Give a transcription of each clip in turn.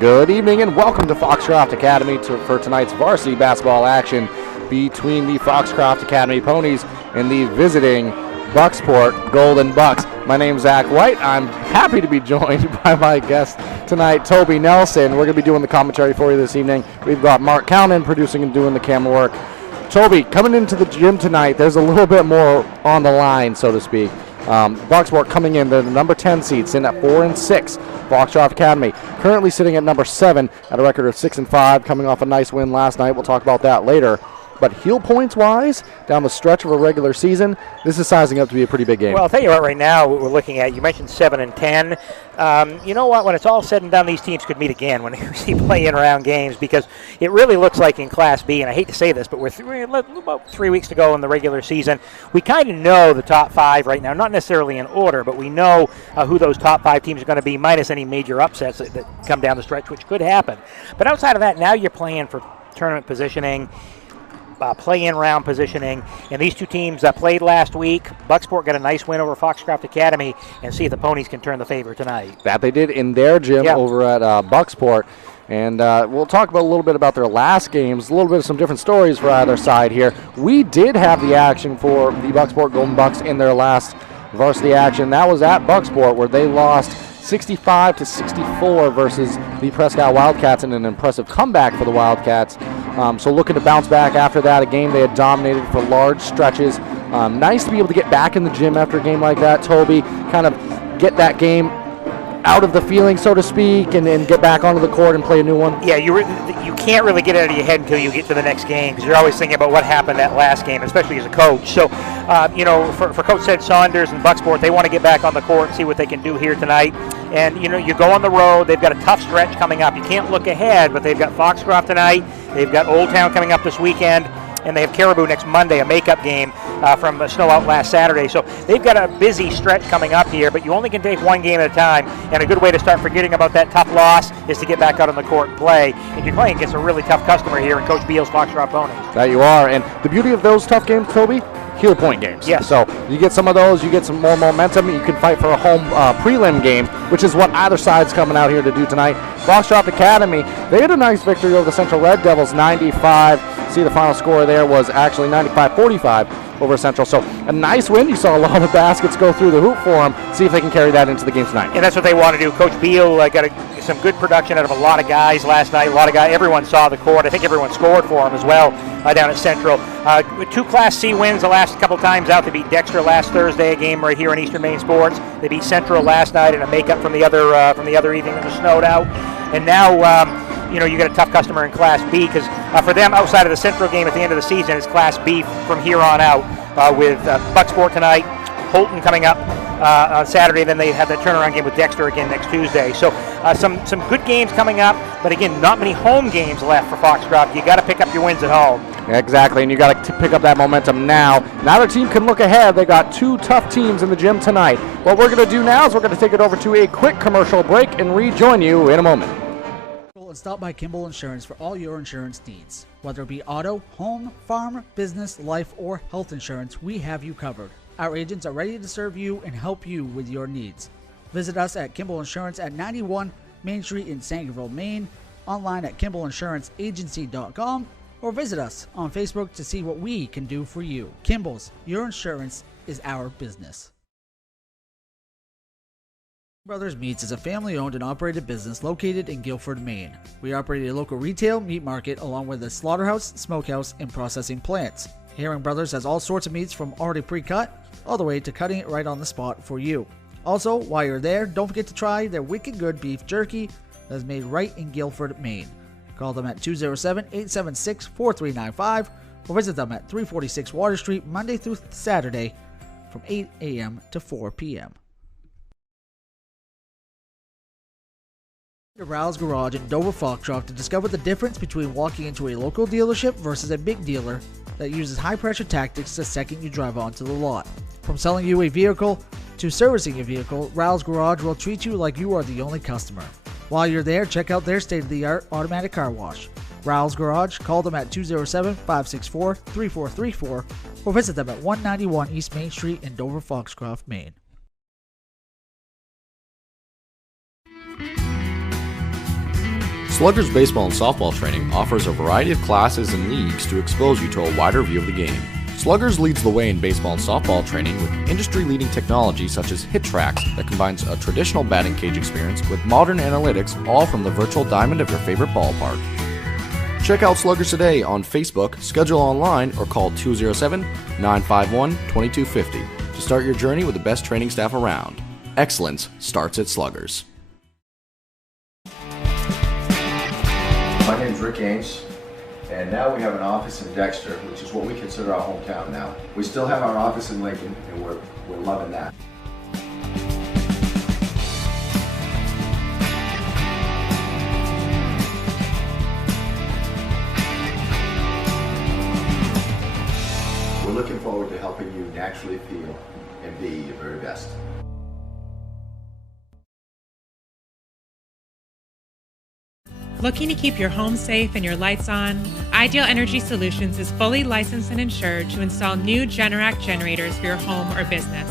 Good evening and welcome to Foxcroft Academy for tonight's varsity basketball action between the Foxcroft Academy Ponies and the visiting Bucksport Golden Bucks. My name's Zach White. I'm happy to be joined by my guest tonight, Toby Nelson. We're going to be doing the commentary for you this evening. We've got Mark Cownan producing and doing the camera work. Toby, coming into the gym tonight, there's a little bit more on the line, so to speak. Bucksport coming in, they're the number 10 seed, sitting at 4-6. Foxcroft Academy currently sitting at number 7 at a record of 6-5, coming off a nice win last night. We'll talk about that later. But heel points wise, down the stretch of a regular season, this is sizing up to be a pretty big game. Well, I'll tell you what, right now what we're looking at, you mentioned 7 and 10. You know what, when it's all said and done, these teams could meet again when you see playing around games, because it really looks like in Class B, and I hate to say this, but we're about 3 weeks to go in the regular season. We kind of know the top 5 right now, not necessarily in order, but we know who those top 5 teams are going to be, minus any major upsets that come down the stretch, which could happen. But outside of that, now you're playing for tournament positioning, play-in round positioning, and these two teams played last week. Bucksport got a nice win over Foxcroft Academy, and see if the Ponies can turn the favor tonight. That they did in their gym over at Bucksport. And we'll talk about a little bit about their last games, a little bit of some different stories for either side here. We did have the action for the Bucksport Golden Bucks in their last varsity action. That was at Bucksport, where they lost 65-64 versus the Prescott Wildcats in an impressive comeback for the Wildcats. So looking to bounce back after that, a game they had dominated for large stretches. Nice to be able to get back in the gym after a game like that, Toby, kind of get that game out of the feeling, so to speak, and get back onto the court and play a new one. Yeah, you can't really get it out of your head until you get to the next game, because you're always thinking about what happened that last game, especially as a coach. So, for Coach Ed Saunders and Bucksport, they want to get back on the court and see what they can do here tonight. And, you go on the road. They've got a tough stretch coming up. You can't look ahead, but they've got Foxcroft tonight. They've got Old Town coming up this weekend. And they have Caribou next Monday, a makeup game from snow out last Saturday. So they've got a busy stretch coming up here, but you only can take one game at a time. And a good way to start forgetting about that tough loss is to get back out on the court and play. And you're playing against a really tough customer here in Coach Beal's Foxcroft Ponies. That you are. And the beauty of those tough games, Toby, heel point games. Yes. So you get some of those, you get some more momentum, you can fight for a home prelim game, which is what either side's coming out here to do tonight. Foxcroft Academy, they had a nice victory over the Central Red Devils, 95. See, the final score there was actually 95-45 over Central. So a nice win. You saw a lot of baskets go through the hoop for them. See if they can carry that into the game tonight. And that's what they want to do. Coach Beal got some good production out of a lot of guys last night. A lot of guys. Everyone saw the court. I think everyone scored for him as well down at Central. 2 Class C wins the last couple times out. They beat Dexter last Thursday, a game right here in Eastern Maine Sports. They beat Central last night in a makeup from the other evening that was snowed out. And now, you got a tough customer in Class B, because for them, outside of the Central game at the end of the season, it's Class B from here on out with Bucksport tonight, Holton coming up on Saturday, then they have that turnaround game with Dexter again next Tuesday. So some good games coming up, but again, not many home games left for Foxcroft. You got to pick up your wins at home. Exactly, and you got to pick up that momentum now. Now the team can look ahead. They got 2 tough teams in the gym tonight. What we're going to do now is we're going to take it over to a quick commercial break and rejoin you in a moment. And stop by Kimball Insurance for all your insurance needs. Whether it be auto, home, farm, business, life, or health insurance, we have you covered. Our agents are ready to serve you and help you with your needs. Visit us at Kimball Insurance at 91 Main Street in Sangerville, Maine, online at KimballInsuranceAgency.com, or visit us on Facebook to see what we can do for you. Kimball's, your insurance is our business. Brothers Meats is a family-owned and operated business located in Guilford, Maine. We operate a local retail meat market along with a slaughterhouse, smokehouse, and processing plants. Herring Brothers has all sorts of meats from already pre-cut all the way to cutting it right on the spot for you. Also, while you're there, don't forget to try their wicked good beef jerky that is made right in Guilford, Maine. Call them at 207-876-4395 or visit them at 346 Water Street Monday through Saturday from 8 a.m. to 4 p.m. To Rouse Garage in Dover Foxcroft to discover the difference between walking into a local dealership versus a big dealer that uses high-pressure tactics the second you drive onto the lot. From selling you a vehicle to servicing your vehicle, Rouse Garage will treat you like you are the only customer. While you're there, check out their state-of-the-art automatic car wash. Rouse Garage, call them at 207-564-3434 or visit them at 191 East Main Street in Dover Foxcroft, Maine. Sluggers baseball and softball training offers a variety of classes and leagues to expose you to a wider view of the game. Sluggers leads the way in baseball and softball training with industry-leading technology such as Hit Tracks that combines a traditional batting cage experience with modern analytics, all from the virtual diamond of your favorite ballpark. Check out Sluggers today on Facebook, schedule online, or call 207-951-2250 to start your journey with the best training staff around. Excellence starts at Sluggers. My name is Rick Ames, and now we have an office in Dexter, which is what we consider our hometown now. We still have our office in Lincoln, and we're loving that. We're looking forward to helping you naturally feel and be your very best. Looking to keep your home safe and your lights on? Ideal Energy Solutions is fully licensed and insured to install new Generac generators for your home or business.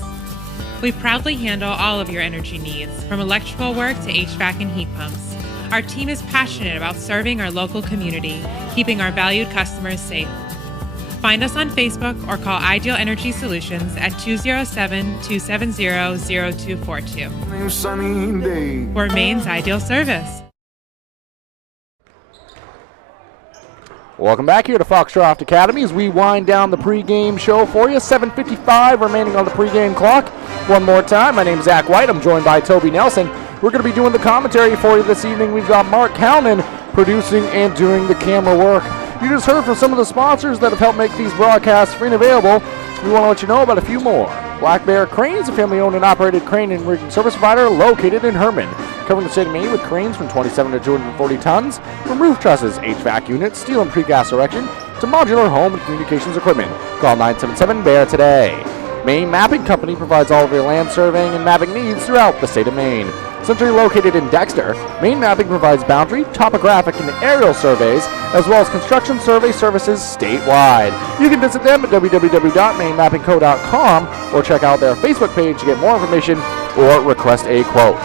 We proudly handle all of your energy needs, from electrical work to HVAC and heat pumps. Our team is passionate about serving our local community, keeping our valued customers safe. Find us on Facebook or call Ideal Energy Solutions at 207-270-0242. For Maine's Ideal Service. Welcome back here to Foxcroft Academy as we wind down the pregame show for you. 7:55 remaining on the pregame clock. One more time, my name is Zach White. I'm joined by Toby Nelson. We're going to be doing the commentary for you this evening. We've got Mark Kalman producing and doing the camera work. You just heard from some of the sponsors that have helped make these broadcasts free and available. We want to let you know about a few more. Black Bear Cranes, a family-owned and operated crane and rigging service provider located in Herman, covering the state of Maine with cranes from 27 to 240 tons, from roof trusses, HVAC units, steel and precast erection, to modular home and communications equipment. Call 977-BEAR today. Maine Mapping Company provides all of your land surveying and mapping needs throughout the state of Maine. Centrally located in Dexter, Maine Mapping provides boundary, topographic, and aerial surveys, as well as construction survey services statewide. You can visit them at www.mainemappingco.com or check out their Facebook page to get more information or request a quote.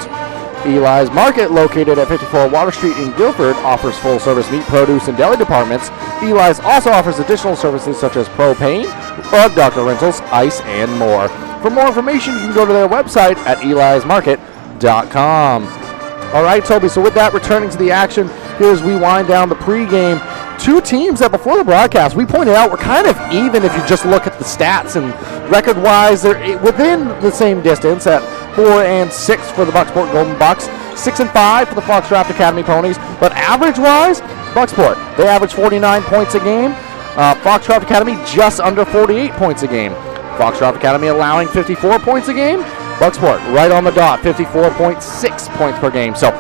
Eli's Market, located at 54 Water Street in Guilford, offers full-service meat, produce, and deli departments. Eli's also offers additional services such as propane, bug doctor rentals, ice, and more. For more information, you can go to their website at elismarket.com. All right, Toby, so with that, returning to the action here as we wind down the pregame. Two teams that before the broadcast we pointed out were kind of even if you just look at the stats, and record-wise they're within the same distance at 4-6 for the Bucksport Golden Bucks, 6-5 for the Foxcroft Academy Ponies, but average-wise, Bucksport, they average 49 points a game. Foxcroft Academy just under 48 points a game. Foxcroft Academy allowing 54 points a game. Bucksport right on the dot, 54.6 points per game. So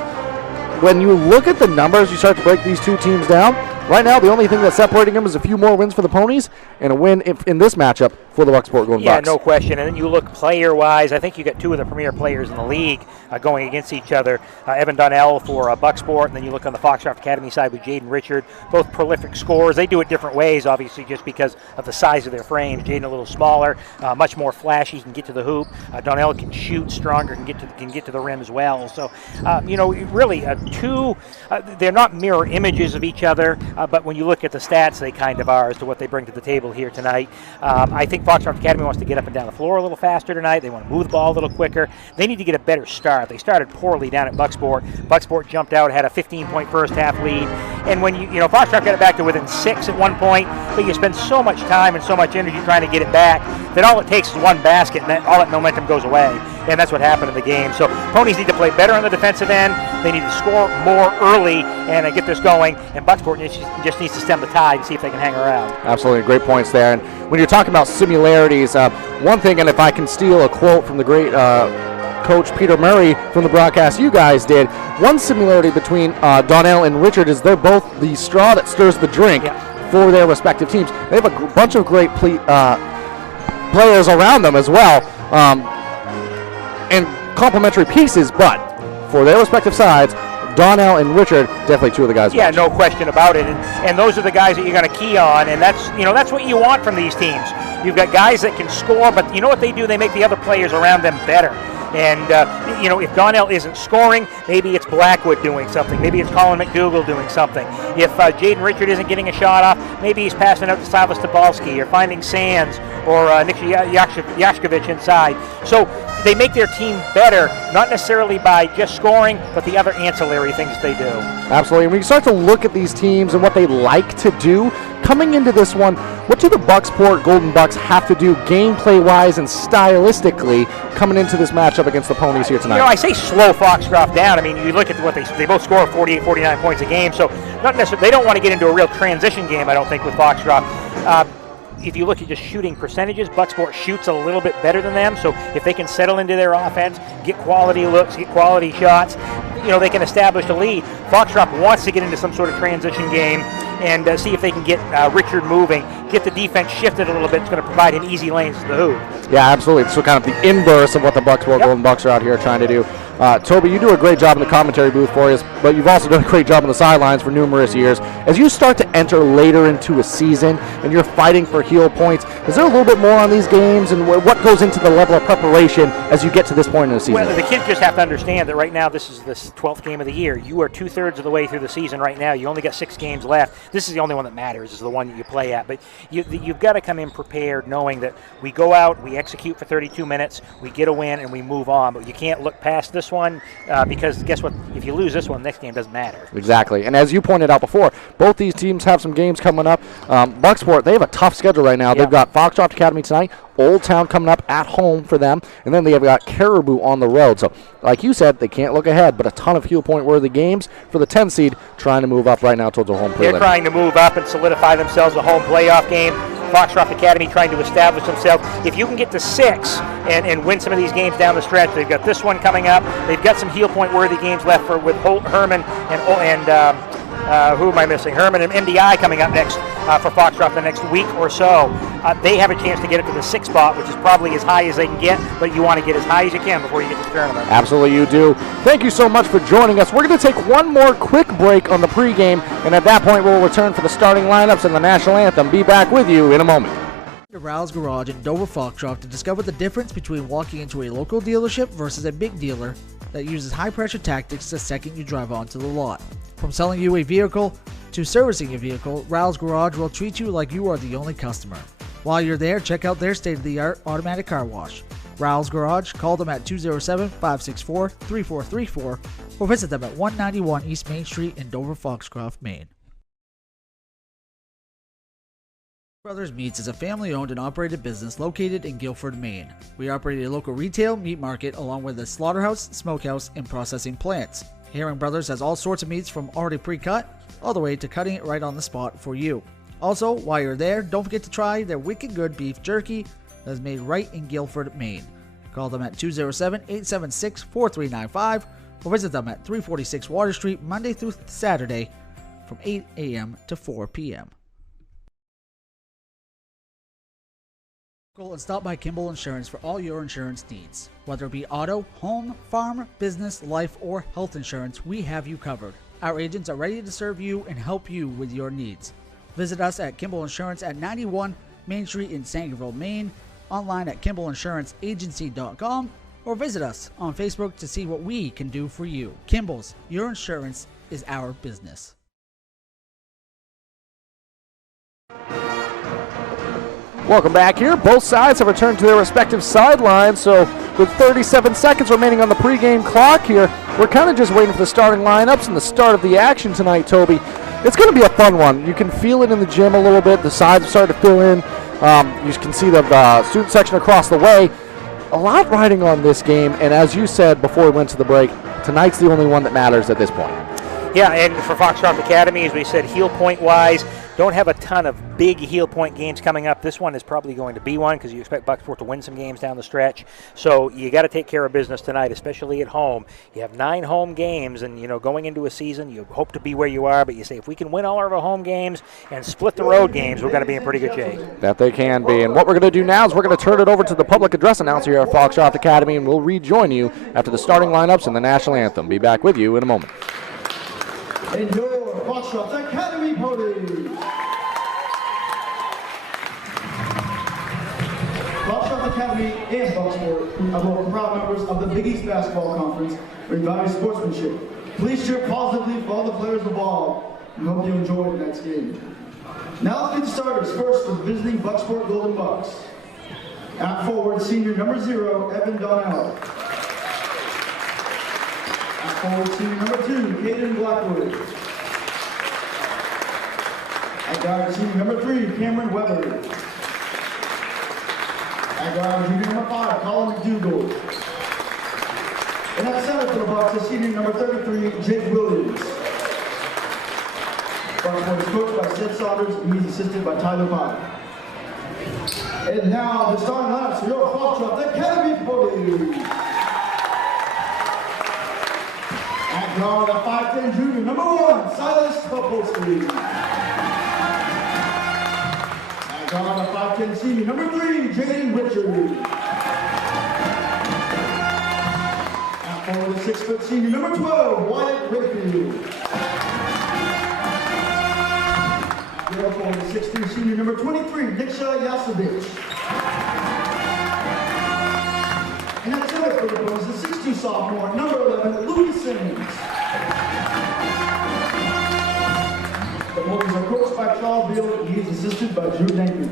when you look at the numbers, you start to break these two teams down. Right now, the only thing that's separating them is a few more wins for the Ponies and a win in this matchup for the Bucksport Golden Bucks. Yeah, no question. And then you look player-wise, I think you got two of the premier players in the league going against each other. Evan Donnell for Bucksport, and then you look on the Foxcroft Academy side with Jaden Richard, both prolific scorers. They do it different ways, obviously, just because of the size of their frames. Jaden a little smaller, much more flashy, can get to the hoop. Donnell can shoot stronger, can get to the rim as well. So, really, two, they're not mirror images of each other, but when you look at the stats, they kind of are as to what they bring to the table here tonight. I think Foxcroft Academy wants to get up and down the floor a little faster tonight. They want to move the ball a little quicker. They need to get a better start. They started poorly down at Bucksport. Bucksport jumped out, had a 15-point first half lead. And when Foxcroft got it back to within 6 at one point, but you spend so much time and so much energy trying to get it back that all it takes is one basket and all that momentum goes away. And that's what happened in the game. So Ponies need to play better on the defensive end. They need to score more early and get this going. And Bucksport just needs to stem the tide and see if they can hang around. Absolutely, great points there. And when you're talking about similarities, one thing, and if I can steal a quote from the great Coach Peter Murray from the broadcast you guys did, one similarity between Donnell and Richard is they're both the straw that stirs the drink for their respective teams. They have a bunch of great players around them as well, and complementary pieces, but for their respective sides, Donnell and Richard, definitely two of the guys. Yeah, no question about it. And those are the guys that you're going to key on, and that's what you want from these teams. You've got guys that can score, but you know what they do? They make the other players around them better. And, if Donnell isn't scoring, maybe it's Blackwood doing something. Maybe it's Colin McDougall doing something. If Jaden Richard isn't getting a shot off, maybe he's passing out to Silas Tobolski or finding Sands or Nick Yashkovich inside. So they make their team better, not necessarily by just scoring, but the other ancillary things they do. Absolutely. And when you start to look at these teams and what they like to do, coming into this one, what do the Bucksport Golden Bucks have to do gameplay-wise and stylistically coming into this matchup against the Ponies here tonight? I say slow Foxcroft down. I mean, you look at what they both score 48, 49 points a game, so not necessarily, they don't want to get into a real transition game, I don't think, with Foxcroft. If you look at just shooting percentages, Bucksport shoots a little bit better than them, so if they can settle into their offense, get quality looks, get quality shots, they can establish a lead. Foxcroft wants to get into some sort of transition game and see if they can get Richard moving, get the defense shifted a little bit. It's going to provide him easy lanes to the hoop. Yeah, absolutely. So kind of the inverse of what the Bucksport Golden Bucks are out here trying to do. Toby, you do a great job in the commentary booth for us, but you've also done a great job on the sidelines for numerous years. As you start to enter later into a season and you're fighting for heel points, is there a little bit more on these games and what goes into the level of preparation as you get to this point in the season? Well, the kids just have to understand that right now this is the 12th game of the year. You are 2/3 of the way through the season right now. You only got 6 games left. This is the only one that matters, is the one that you play at. But you've got to come in prepared knowing that we go out, we execute for 32 minutes, we get a win, and we move on. But you can't look past this one because guess what? If you lose this one, next game doesn't matter. Exactly. And as you pointed out before, both these teams have some games coming up. Bucksport, they have a tough schedule right now. Yeah. They've got Foxcroft Academy tonight, Old Town coming up at home for them, and then they have got Caribou on the road. So, like you said, they can't look ahead, but a ton of heel point worthy games for the 10 seed trying to move up right now towards a home prelim. They're trying to move up and solidify themselves a home playoff game. Foxcroft Academy trying to establish themselves. If you can get to 6 and win some of these games down the stretch, they've got this one coming up. They've got some heel point worthy games left with Holt, Herman, and who am I missing? Herman and MDI coming up next for Foxcroft the next week or so. They have a chance to get it to the 6th spot, which is probably as high as they can get, but you want to get as high as you can before you get to the tournament. Absolutely you do. Thank you so much for joining us. We're going to take one more quick break on the pregame, and at that point we'll return for the starting lineups and the national anthem. Be back with you in a moment. To Rouse Garage in Dover Foxcroft to discover the difference between walking into a local dealership versus a big dealer that uses high-pressure tactics the second you drive onto the lot. From selling you a vehicle to servicing your vehicle, Rouse Garage will treat you like you are the only customer. While you're there, check out their state-of-the-art automatic car wash. Rouse Garage, call them at 207-564-3434 or visit them at 191 East Main Street in Dover Foxcroft, Maine. Brothers Meats is a family-owned and operated business located in Guilford, Maine. We operate a local retail meat market along with a slaughterhouse, smokehouse, and processing plants. Herring Brothers has all sorts of meats from already pre-cut all the way to cutting it right on the spot for you. Also, while you're there, don't forget to try their wicked good beef jerky that is made right in Guilford, Maine. Call them at 207-876-4395 or visit them at 346 Water Street Monday through Saturday from 8 a.m. to 4 p.m. And stop by Kimball Insurance for all your insurance needs. Whether it be auto, home, farm, business, life, or health insurance, we have you covered. Our agents are ready to serve you and help you with your needs. Visit us at Kimball Insurance at 91 Main Street in Sangerville, Maine, online at KimballInsuranceAgency.com, or visit us on Facebook to see what we can do for you. Kimball's, your insurance is our business. Welcome back here. Both sides have returned to their respective sidelines, so with 37 seconds remaining on the pregame clock here, we're kind of just waiting for the starting lineups and the start of the action tonight, Toby. It's going to be a fun one. You can feel it in the gym a little bit. The sides have started to fill in. You can see the student section across the way. A lot riding on this game, and as you said before we went to the break, tonight's the only one that matters at this point. Yeah, and for Foxcroft Academy, as we said, heel point-wise, don't have a ton of big heel point games coming up. This one is probably going to be one because you expect Bucksport to win some games down the stretch. So you got to take care of business tonight, especially at home. You have 9 home games, and going into a season, you hope to be where you are. But you say if we can win all of our home games and split the road games, we're going to be in pretty good shape. That they can be. And what we're going to do now is we're going to turn it over to the public address announcer here at Foxcroft Academy, and we'll rejoin you after the starting lineups and the national anthem. Be back with you in a moment. And your Foxcroft Academy ponies. Foxcroft Academy and Bucksport are both proud members of the Big East Basketball Conference. We value sportsmanship. Please cheer positively for all the players involved and hope you enjoy the next game. Now let's get starters. First for the visiting Bucksport Golden Bucks. At forward, senior number 0, Evan Donnell. At forward, senior number 2, Caden Blackwood. At guard, senior number 3, Cameron Weber. At guard, junior number 5, Colin McDougall. And at center for the Bucks is senior number 33, Jake Williams. Bucksport is coached by Seth Saunders and he's assisted by Tyler Pye. And now the starting lineups for your Foxcroft Academy Ponies. At guard, a 5'10" junior, number 1, Silas Popolsky. At guard, a 5'10" senior, number 3, Jaden Richard. At forward, a 6' senior, number 12, Wyatt Rayfield. At forward, a 6'3" senior, number 23, Niksha Yasovich. And at center for the Ponies, the 6'2" sophomore, number 11, Louis Simmons. The Ponies are coached by Charles Beal, and he is assisted by Drew Nankin.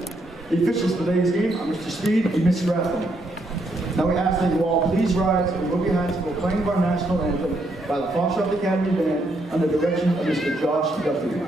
The officials for today's game are Mr. Speed and Ms. Rathman. Now we ask that you all please rise and go behind us for playing of our national anthem by the Foxcroft Academy Band under the direction of Mr. Josh Duffy.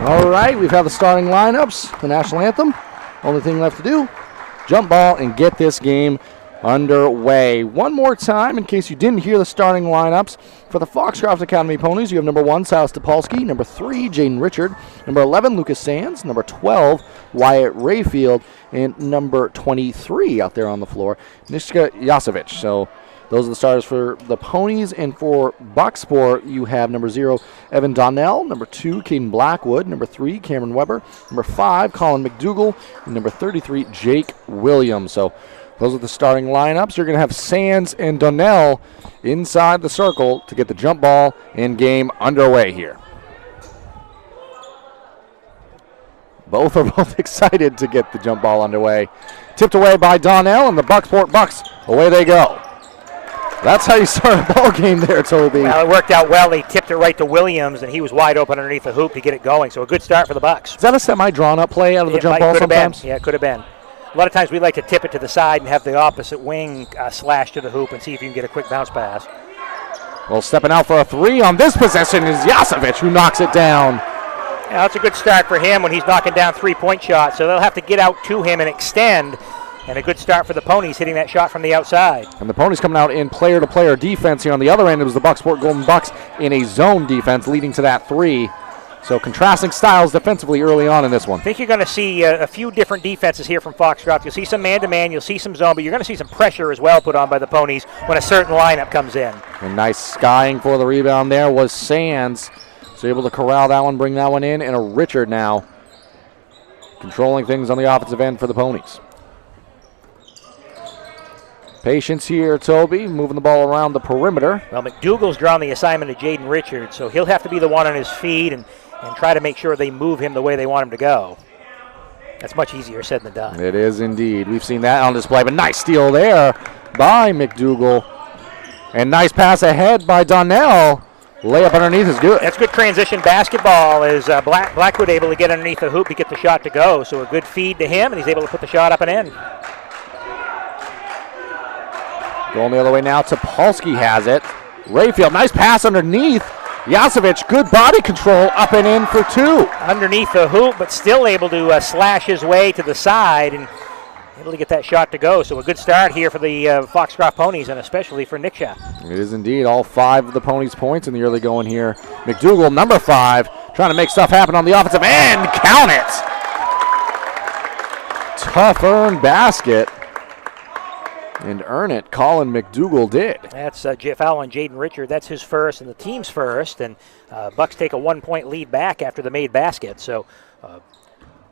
All right, we've had the starting lineups, the national anthem. Only thing left to do, jump ball and get this game underway. One more time, in case you didn't hear the starting lineups. For the Foxcroft Academy Ponies, you have number 1, Silas Topolsky, number 3, Jaden Richard, number 11, Lucas Sands, number 12, Wyatt Rayfield, and number 23 out there on the floor, Nishka Yasovich. So those are the starters for the Ponies. And for Bucksport, you have number 0, Evan Donnell, number 2, Caden Blackwood, number 3, Cameron Weber, number 5, Colin McDougall, and number 33, Jake Williams. So those are the starting lineups. You're going to have Sands and Donnell inside the circle to get the jump ball and game underway here. Both are excited to get the jump ball underway. Tipped away by Donnell, and the Bucksport Bucks, away they go. That's how you start a ball game there, Toby. Well, it worked out well. He tipped it right to Williams, and he was wide open underneath the hoop to get it going. So a good start for the Bucks. Is that a semi-drawn-up play out of the jump ball sometimes? Yeah, it could have been. A lot of times we like to tip it to the side and have the opposite wing slash to the hoop and see if you can get a quick bounce pass. Well, stepping out for a 3 on this possession is Yasovich, who knocks it down. Yeah, that's a good start for him when he's knocking down three-point shots. So they'll have to get out to him and extend. And a good start for the Ponies, hitting that shot from the outside. And the Ponies coming out in player-to-player defense here. On the other end, it was the Bucksport Golden Bucks in a zone defense, leading to that 3. So contrasting styles defensively early on in this one. I think you're going to see a few different defenses here from Foxcroft. You'll see some man-to-man, you'll see some zone, but you're going to see some pressure as well put on by the Ponies when a certain lineup comes in. And nice skying for the rebound there was Sands. So able to corral that one, bring that one in, and a Richard now controlling things on the offensive end for the Ponies. Patience here, Toby, moving the ball around the perimeter. Well, McDougal's drawn the assignment to Jaden Richards, so he'll have to be the one on his feet and try to make sure they move him the way they want him to go. That's much easier said than done. It is indeed. We've seen that on display, but nice steal there by McDougal. And nice pass ahead by Donnell. Layup underneath is good. That's good transition basketball as Blackwood able to get underneath the hoop to get the shot to go. So a good feed to him, and he's able to put the shot up and in. Going the other way now. Topolsky has it. Rayfield, nice pass underneath. Yasovic, good body control, up and in for 2. Underneath the hoop, but still able to slash his way to the side and able to get that shot to go. So a good start here for the Foxcroft Ponies, and especially for Niksha. It is indeed. All 5 of the Ponies' points in the early going here. McDougal, number 5, trying to make stuff happen on the offensive end. Count it! Tough earned basket. And earn it, Colin McDougal did. That's foul on Jaden Richard. That's his first and the team's first. And Bucks take a 1-point lead back after the made basket. So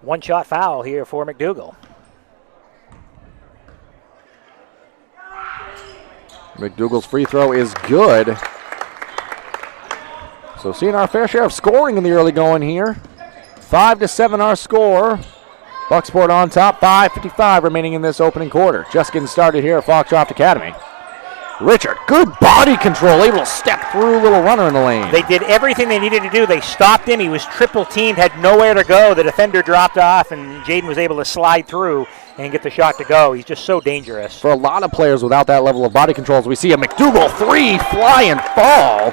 one-shot foul here for McDougal. McDougal's free throw is good. So seeing our fair share of scoring in the early going here. 5-7 our score. Bucksport on top, 5:55 remaining in this opening quarter. Just getting started here at Foxcroft Academy. Richard, good body control, able to step through, little runner in the lane. They did everything they needed to do. They stopped him. He was triple teamed, had nowhere to go. The defender dropped off, and Jaden was able to slide through and get the shot to go. He's just so dangerous. For a lot of players without that level of body control, as we see a McDougal 3 fly and fall.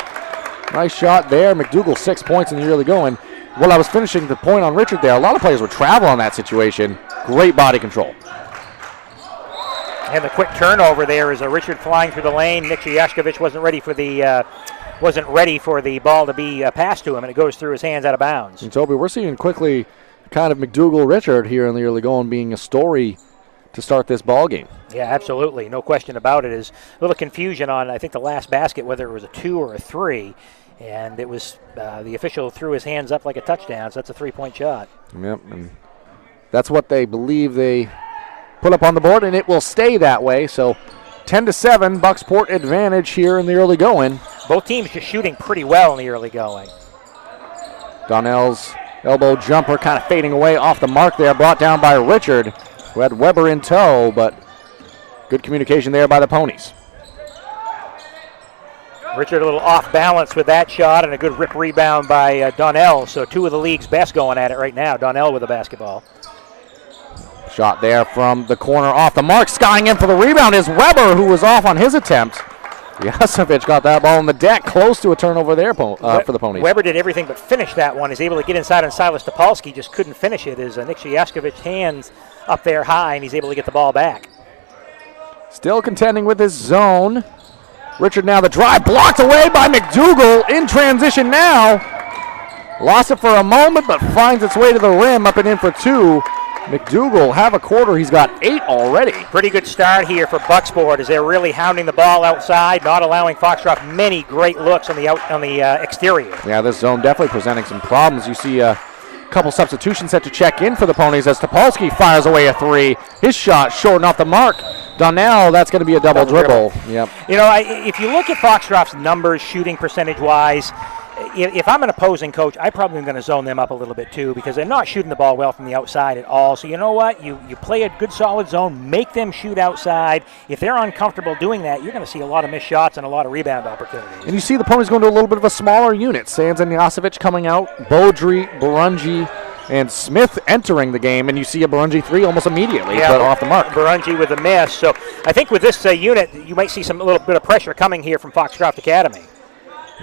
Nice shot there. McDougal 6 points in the early going. While I was finishing the point on Richard there, a lot of players would travel on that situation. Great body control. And the quick turnover there is a Richard flying through the lane. Nick Yashkovich wasn't ready for the ball to be passed to him, and it goes through his hands out of bounds. And Toby, we're seeing quickly kind of McDougal-Richard here in the early going being a story to start this ball game. Yeah, absolutely. No question about it. Is a little confusion on, I think, the last basket, whether it was a 2 or a 3. And it was the official threw his hands up like a touchdown, so that's a 3-point shot. Yep, and that's what they believe they put up on the board, and it will stay that way. So 10-7, Bucksport advantage here in the early going. Both teams just shooting pretty well in the early going. Donnell's elbow jumper kind of fading away off the mark there, brought down by Richard, who had Weber in tow, but good communication there by the Ponies. Richard a little off balance with that shot, and a good rip rebound by Donnell. So 2 of the league's best going at it right now. Donnell with the basketball. Shot there from the corner off the mark. Skying in for the rebound is Weber, who was off on his attempt. Yasovic got that ball on the deck, close to a turnover there for the Ponies. Weber did everything but finish that one. He's able to get inside on Silas Topolsky, just couldn't finish it as Nick Yashkovich's hands up there high, and he's able to get the ball back. Still contending with his zone. Richard now the drive, blocked away by McDougal in transition now. Lost it for a moment, but finds its way to the rim, up and in for 2. McDougal have a quarter. He's got 8 already. Pretty good start here for Bucksport as they're really hounding the ball outside, not allowing Foxcroft many great looks on the exterior. Yeah, this zone definitely presenting some problems. You see a couple substitutions set to check in for the Ponies as Topolsky fires away a 3. His shot short off the mark. Donnell, that's going to be a double dribble. Yep. You know, if you look at Foxcroft's numbers shooting percentage-wise, if I'm an opposing coach, I probably am going to zone them up a little bit too because they're not shooting the ball well from the outside at all. So you know what? You play a good solid zone, make them shoot outside. If they're uncomfortable doing that, you're going to see a lot of missed shots and a lot of rebound opportunities. And you see the Ponies going to a little bit of a smaller unit. Sands and Yasovic coming out, Beaudry, Barungi, and Smith entering the game, and you see a Barungi 3 almost immediately, but off the mark. Barungi with a miss. So I think with this unit, you might see a little bit of pressure coming here from Foxcroft Academy.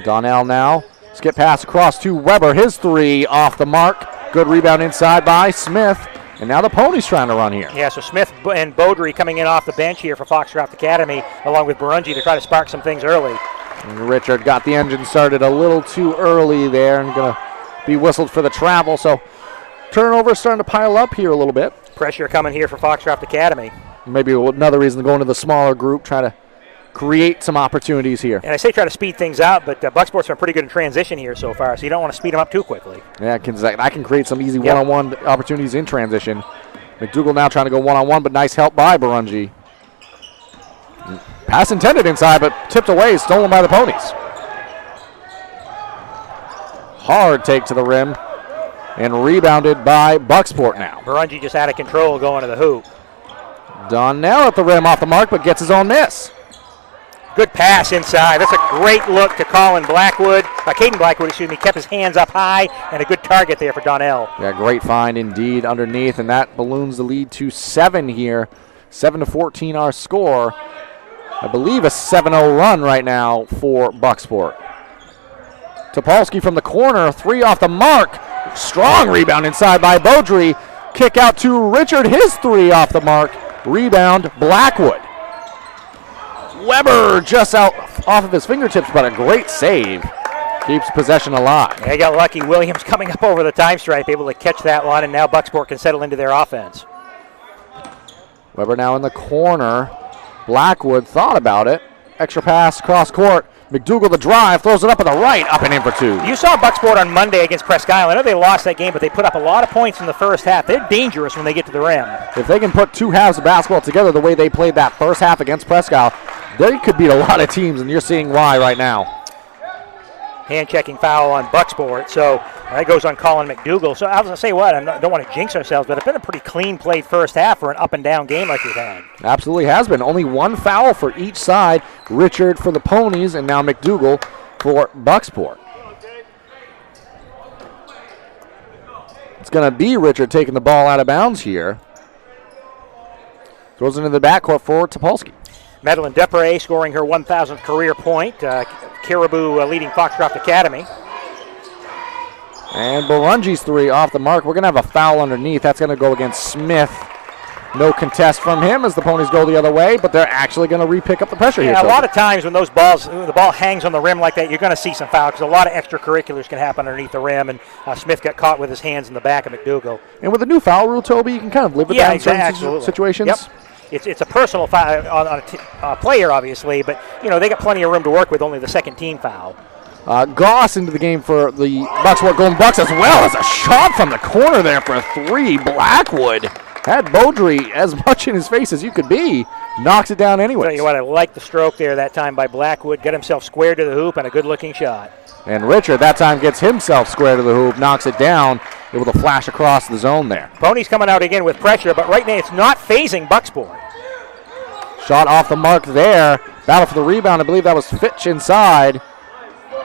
Donnell now. Skip pass across to Weber. His 3 off the mark. Good rebound inside by Smith. And now the Ponies trying to run here. Yeah, so Smith and Beaudry coming in off the bench here for Foxcroft Academy, along with Barungi to try to spark some things early. And Richard got the engine started a little too early there and going to be whistled for the travel. So turnover starting to pile up here a little bit. Pressure coming here for Foxcroft Academy. Maybe another reason to go into the smaller group, try to create some opportunities here. And I say try to speed things up, but Bucksport's been pretty good in transition here so far, so you don't want to speed them up too quickly. Yeah, I can create some easy one-on-one opportunities in transition. McDougal now trying to go one-on-one, but nice help by Barungi. Pass intended inside, but tipped away, stolen by the Ponies. Hard take to the rim, and rebounded by Bucksport now. Barungi just out of control going to the hoop. Donnell at the rim off the mark, but gets his own miss. Good pass inside. That's a great look to Caden Blackwood, kept his hands up high, and a good target there for Donnell. Yeah, great find indeed underneath, and that balloons the lead to 7 here. 7-14 our score. I believe a 7-0 run right now for Bucksport. Topolsky from the corner, 3 off the mark. Strong rebound inside by Beaudry. Kick out to Richard, his 3 off the mark. Rebound, Blackwood. Weber just out off of his fingertips, but a great save. Keeps possession alive. They got lucky. Williams coming up over the time stripe, able to catch that one, and now Bucksport can settle into their offense. Weber now in the corner. Blackwood thought about it. Extra pass, cross court. McDougal the drive, throws it up at the right, up and in for 2. You saw Bucksport on Monday against Presque Isle. I know they lost that game, but they put up a lot of points in the first half. They're dangerous when they get to the rim. If they can put 2 halves of basketball together the way they played that first half against Presque Isle, they could beat a lot of teams, and you're seeing why right now. Hand-checking foul on Bucksport, so that goes on Colin McDougal. So I was going to say what, I don't want to jinx ourselves, but it's been a pretty clean played first half for an up-and-down game like we've had. Absolutely has been. Only 1 foul for each side. Richard for the Ponies, and now McDougal for Bucksport. It's going to be Richard taking the ball out of bounds here. Throws it into the backcourt for Topolsky. Madeline Depre scoring her 1,000th career point. Caribou leading Foxcroft Academy. And Barungi's 3 off the mark. We're going to have a foul underneath. That's going to go against Smith. No contest from him as the Ponies go the other way, but they're actually going to re-pick up the pressure here. Yeah, a lot of times when the ball hangs on the rim like that, you're going to see some fouls because a lot of extracurriculars can happen underneath the rim, and Smith got caught with his hands in the back of McDougal. And with the new foul rule, Toby, you can kind of live with that in certain situations. Yep. It's a personal foul on a player, obviously, but they got plenty of room to work with, only the second team foul. Goss into the game for the Bucksport Golden Bucks, as well as a shot from the corner there for a 3. Blackwood had Beaudry as much in his face as you could be. Knocks it down anyway. Tell you what, I like the stroke there that time by Blackwood. Got himself square to the hoop and a good-looking shot. And Richard that time gets himself square to the hoop, knocks it down, able to flash across the zone there. Ponies coming out again with pressure, but right now it's not phasing Bucksport. Shot off the mark there. Battle for the rebound. I believe that was Fitch inside.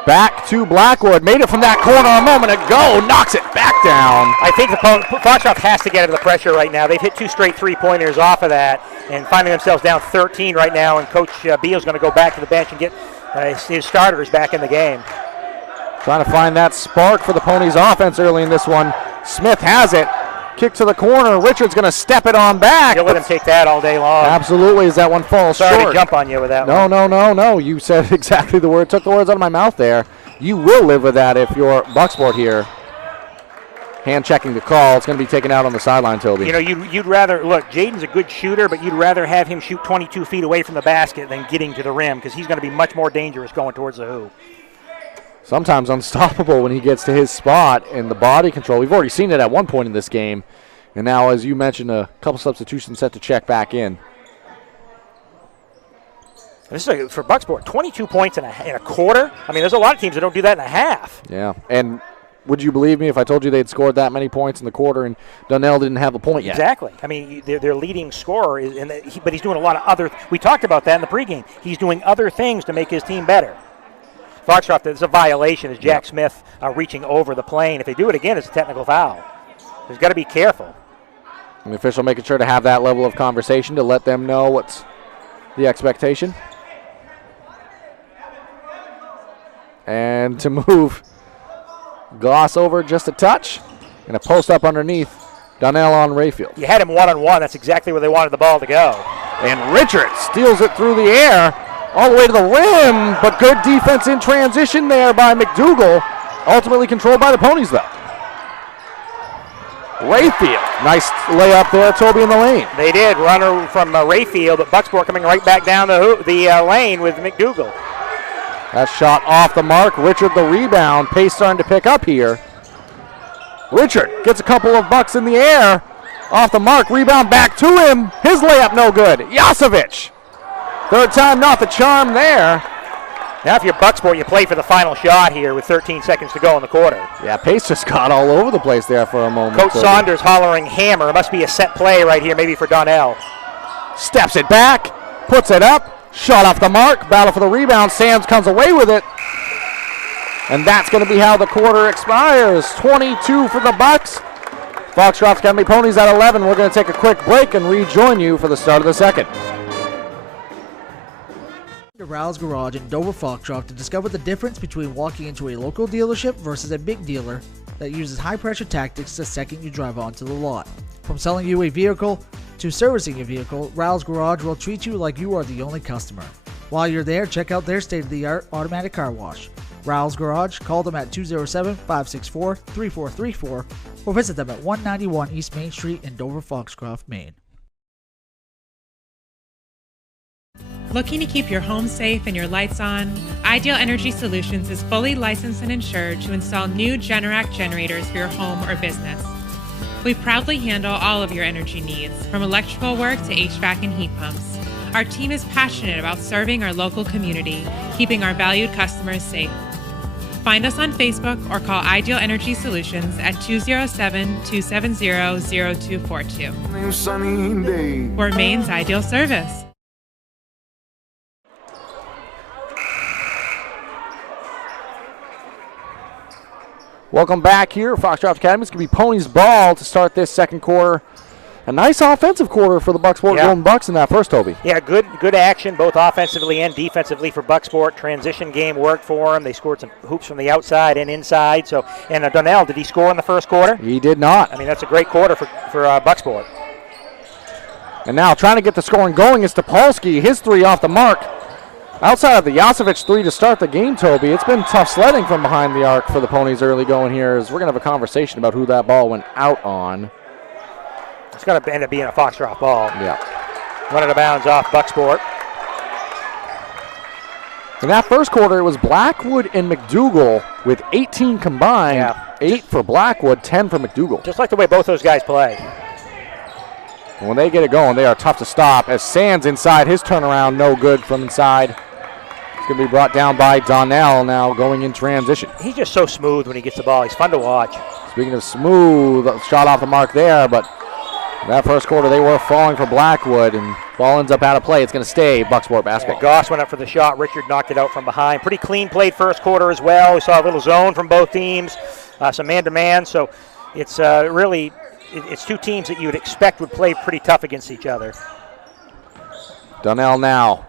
Back to Blackwood. Made it from that corner a moment ago. Knocks it back down. I think the Foxcroft has to get out of the pressure right now. They've hit 2 straight 3-pointers off of that and finding themselves down 13 right now. And Coach Beal's going to go back to the bench and get his starters back in the game. Trying to find that spark for the Ponies offense early in this one. Smith has it. Kick to the corner. Richard's going to step it on back. You'll let him take that all day long. Absolutely, as that one falls short. Sorry to jump on you with that one. No. You said exactly the word. Took the words out of my mouth there. You will live with that if you're Bucksport here. Hand checking the call. It's going to be taken out on the sideline, Toby. You'd rather, look, Jaden's a good shooter, but you'd rather have him shoot 22 feet away from the basket than getting to the rim because he's going to be much more dangerous going towards the hoop. Sometimes unstoppable when he gets to his spot and the body control. We've already seen it at one point in this game. And now, as you mentioned, a couple substitutions set to check back in. This is for Bucksport, 22 points in a quarter. I mean, there's a lot of teams that don't do that in a half. Yeah, and would you believe me if I told you they'd scored that many points in the quarter and Donnell didn't have a point yet? Exactly. I mean, their leading scorer, but he's doing a lot of other. We talked about that in the pregame. He's doing other things to make his team better. Foxcroft, it's a violation, is Jack Smith reaching over the plane. If they do it again, it's a technical foul. He's got to be careful. And the official making sure to have that level of conversation to let them know what's the expectation. And to move Goss over just a touch. And a post up underneath Donnell on Rayfield. You had him one-on-one. That's exactly where they wanted the ball to go. And Richard steals it through the air all the way to the rim. But good defense in transition there by McDougal. Ultimately controlled by the Ponies, though. Rayfield. Nice layup there, Toby, in the lane. They did. Runner from Rayfield, but Bucksport coming right back down the lane with McDougal. That shot off the mark. Richard the rebound. Pace starting to pick up here. Richard gets a couple of bucks in the air. Off the mark. Rebound back to him. His layup no good. Yasovic Third time, not the charm there. Now if you're Bucksport, you play for the final shot here with 13 seconds to go in the quarter. Yeah, pace just got all over the place there for a moment. Coach Saunders hollering hammer. It must be a set play right here, maybe for Donnell. Steps it back, puts it up, shot off the mark, battle for the rebound. Sands comes away with it. And that's going to be how the quarter expires. 22 for the Bucks. Foxcroft Academy Ponies at 11. We're going to take a quick break and rejoin you for the start of the second. To Rouse Garage in Dover Foxcroft to discover the difference between walking into a local dealership versus a big dealer that uses high-pressure tactics the second you drive onto the lot. From selling you a vehicle to servicing your vehicle, Rouse Garage will treat you like you are the only customer. While you're there, check out their state-of-the-art automatic car wash. Rouse Garage, call them at 207-564-3434 or visit them at 191 East Main Street in Dover Foxcroft, Maine. Looking to keep your home safe and your lights on? Ideal Energy Solutions is fully licensed and insured to install new Generac generators for your home or business. We proudly handle all of your energy needs, from electrical work to HVAC and heat pumps. Our team is passionate about serving our local community, keeping our valued customers safe. Find us on Facebook or call Ideal Energy Solutions at 207-270-0242. We're Maine's ideal service. Welcome back here. Foxcroft Academy. It's going to be Ponies ball to start this second quarter. A nice offensive quarter for the Bucksport Golden Bucks in that first, Toby. Yeah, good action both offensively and defensively for Bucksport. Transition game worked for them. They scored some hoops from the outside and inside. And Donnell, did he score in the first quarter? He did not. I mean, that's a great quarter for Bucksport. And now trying to get the scoring going is Topolsky. His three off the mark. Outside of the Jasovich three to start the game, Toby, it's been tough sledding from behind the arc for the Ponies early going here, as we're going to have a conversation about who that ball went out on. It's going to end up being a Foxcroft ball. Yeah. Run out of bounds off Bucksport. In that first quarter, it was Blackwood and McDougal with 18 combined. Yeah. 8 for Blackwood, 10 for McDougal. Just like the way both those guys play. When they get it going, they are tough to stop. As Sands inside, his turnaround no good from inside. It's going to be brought down by Donnell now going in transition. He's just so smooth when he gets the ball. He's fun to watch. Speaking of smooth, shot off the mark there, but that first quarter they were falling for Blackwood, and ball ends up out of play. It's going to stay Bucksport basketball. Yeah, Goss went up for the shot. Richard knocked it out from behind. Pretty clean played first quarter as well. We saw a little zone from both teams, some man-to-man. So it's really... It's two teams that you would expect would play pretty tough against each other. Donnell now.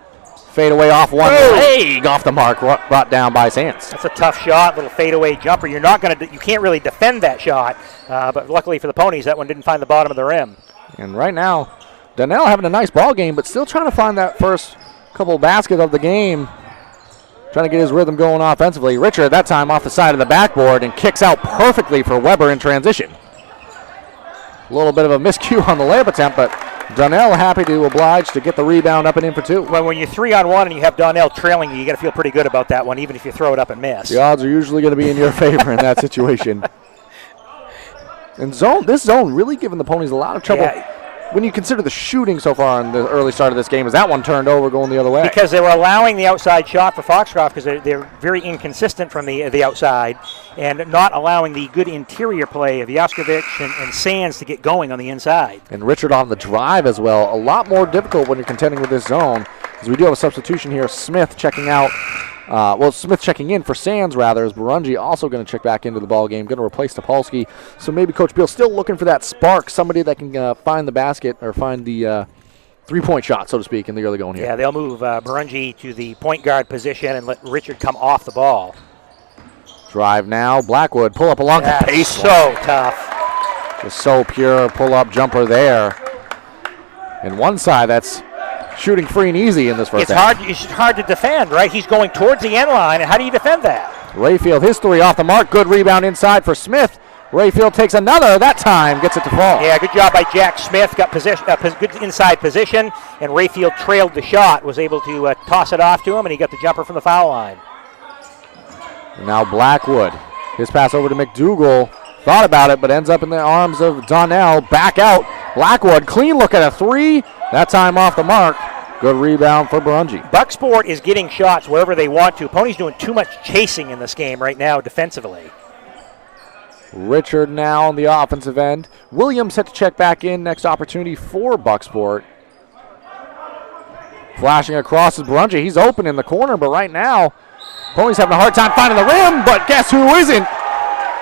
Fade away off one leg, off the mark, brought down by Sands. That's a tough shot, little fadeaway jumper. You can't really defend that shot, but luckily for the Ponies, that one didn't find the bottom of the rim. And right now, Donnell having a nice ball game, but still trying to find that first couple of baskets of the game. Trying to get his rhythm going offensively. Richard at that time off the side of the backboard and kicks out perfectly for Weber in transition. A little bit of a miscue on the layup attempt, but Donnell happy to oblige to get the rebound up and in for two. Well, when you're 3-on-1 and you have Donnell trailing you got to feel pretty good about that one, even if you throw it up and miss. The odds are usually going to be in your favor in that situation. And this zone really giving the Ponies a lot of trouble. Yeah. When you consider the shooting so far in the early start of this game, is that one turned over going the other way? Because they were allowing the outside shot for Foxcroft because they're very inconsistent from the outside and not allowing the good interior play of Jaskovich and Sands to get going on the inside. And Richard on the drive as well. A lot more difficult when you're contending with this zone, because we do have a substitution here. Smith checking out. Smith checking in for Sands, rather, as Barungi also going to check back into the ball game, going to replace Topolsky. So maybe Coach Beal still looking for that spark, somebody that can find the basket or find the three-point shot, so to speak, in the early going here. Yeah, they'll move Barungi to the point guard position and let Richard come off the ball. Drive now. Blackwood pull up along the pace. So tough. Just so pure pull-up jumper there. And one side that's shooting free and easy in this first half. It's hard to defend, right? He's going towards the end line, and how do you defend that? Rayfield, his three off the mark. Good rebound inside for Smith. Rayfield takes another. That time gets it to fall. Yeah, good job by Jack Smith. Got good inside position, and Rayfield trailed the shot, was able to toss it off to him, and he got the jumper from the foul line. And now Blackwood. His pass over to McDougal. Thought about it, but ends up in the arms of Donnell. Back out. Blackwood, clean look at a three. That time off the mark. Good rebound for Brunji. Bucksport is getting shots wherever they want to. Pony's doing too much chasing in this game right now defensively. Richard now on the offensive end. Williams set to check back in. Next opportunity for Bucksport. Flashing across is Brunji. He's open in the corner, but right now, Pony's having a hard time finding the rim, but guess who isn't?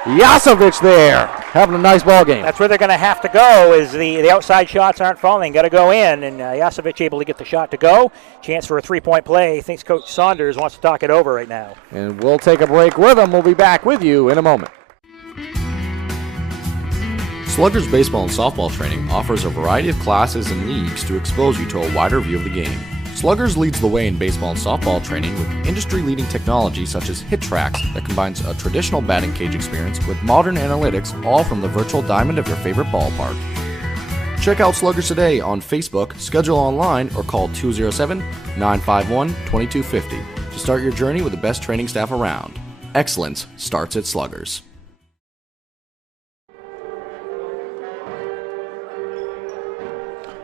Yasovic there, having a nice ball game. That's where they're going to have to go, is the outside shots aren't falling. Got to go in, and Yasovic able to get the shot to go. Chance for a three-point play. Thinks Coach Saunders wants to talk it over right now. And we'll take a break with him. We'll be back with you in a moment. Sluggers baseball and softball training offers a variety of classes and leagues to expose you to a wider view of the game. Sluggers leads the way in baseball and softball training with industry-leading technology such as HitTrax that combines a traditional batting cage experience with modern analytics, all from the virtual diamond of your favorite ballpark. Check out Sluggers today on Facebook, schedule online, or call 207-951-2250 to start your journey with the best training staff around. Excellence starts at Sluggers.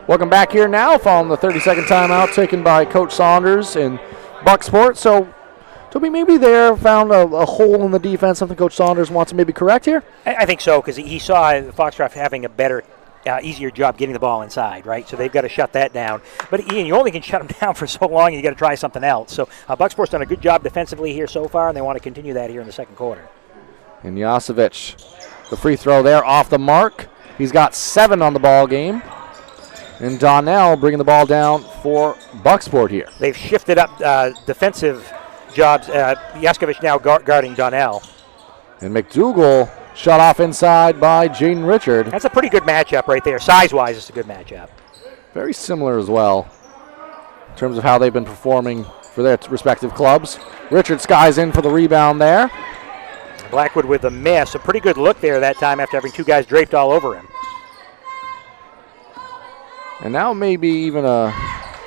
Welcome back here now following the 30-second timeout taken by Coach Saunders in Bucksport. So, Toby, maybe there found a hole in the defense, something Coach Saunders wants to maybe correct here? I think so, because he saw Foxcroft having a better, easier job getting the ball inside, right? So they've got to shut that down. But Ian, you only can shut them down for so long, you got to try something else. So Bucksport's done a good job defensively here so far, and they want to continue that here in the second quarter. And Yasovic, the free throw there off the mark. He's got 7 on the ball game. And Donnell bringing the ball down for Bucksport here. They've shifted up defensive jobs. Yaskovic now guarding Donnell. And McDougal shot off inside by Jaden Richard. That's a pretty good matchup right there. Size-wise, it's a good matchup. Very similar as well in terms of how they've been performing for their respective clubs. Richard skies in for the rebound there. Blackwood with a miss. A pretty good look there that time after having 2 guys draped all over him. And now maybe even a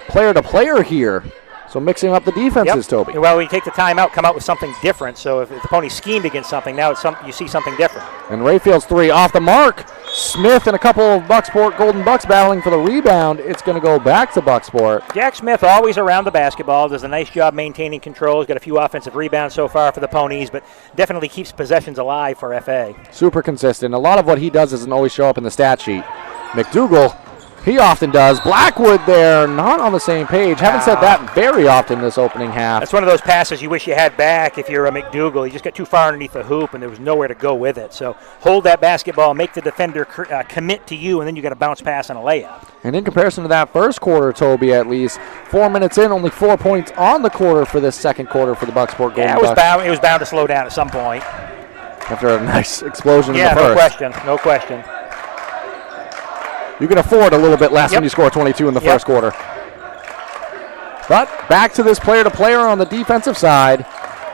player-to-player here. So mixing up the defenses, Toby. Well, when you take the timeout, come out with something different. So if the Pony schemed against something, now you see something different. And Rayfield's 3 off the mark. Smith and a couple of Bucksport Golden Bucks battling for the rebound. It's going to go back to Bucksport. Jack Smith always around the basketball, does a nice job maintaining control. He's got a few offensive rebounds so far for the Ponies, but definitely keeps possessions alive for FA. Super consistent. A lot of what he does doesn't always show up in the stat sheet. McDougal, he often does. Blackwood there, not on the same page. Haven't said that very often this opening half. That's one of those passes you wish you had back if you're a McDougal. You just got too far underneath the hoop, and there was nowhere to go with it. So hold that basketball, make the defender commit to you, and then you got a bounce pass and a layup. And in comparison to that first quarter, Toby, at least 4 minutes in, only 4 points on the quarter for this second quarter for the Bucksport Golden Bucks. It was bound to slow down at some point. After a nice explosion in the first. No question. You can afford a little bit less when you score 22 in the first quarter. But back to this player-to-player on the defensive side.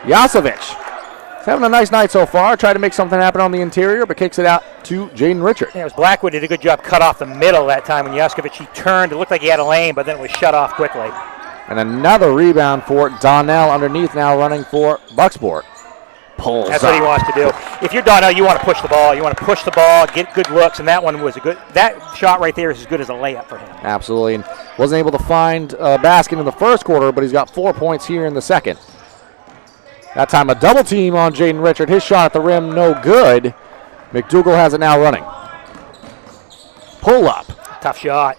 Yasovic. He's having a nice night so far. Tried to make something happen on the interior, but kicks it out to Jaden Richard. Yeah, it was Blackwood did a good job cut off the middle that time when Yaskovic, he turned. It looked like he had a lane, but then it was shut off quickly. And another rebound for Donnell underneath now running for Bucksport. That's what he wants to do. If you're Donnell, you want to push the ball. You want to push the ball, get good looks, and that one was that shot right there is as good as a layup for him. Absolutely, and wasn't able to find a basket in the first quarter, but he's got 4 points here in the second. That time a double team on Jaden Richard. His shot at the rim, no good. McDougal has it now running. Pull up. Tough shot.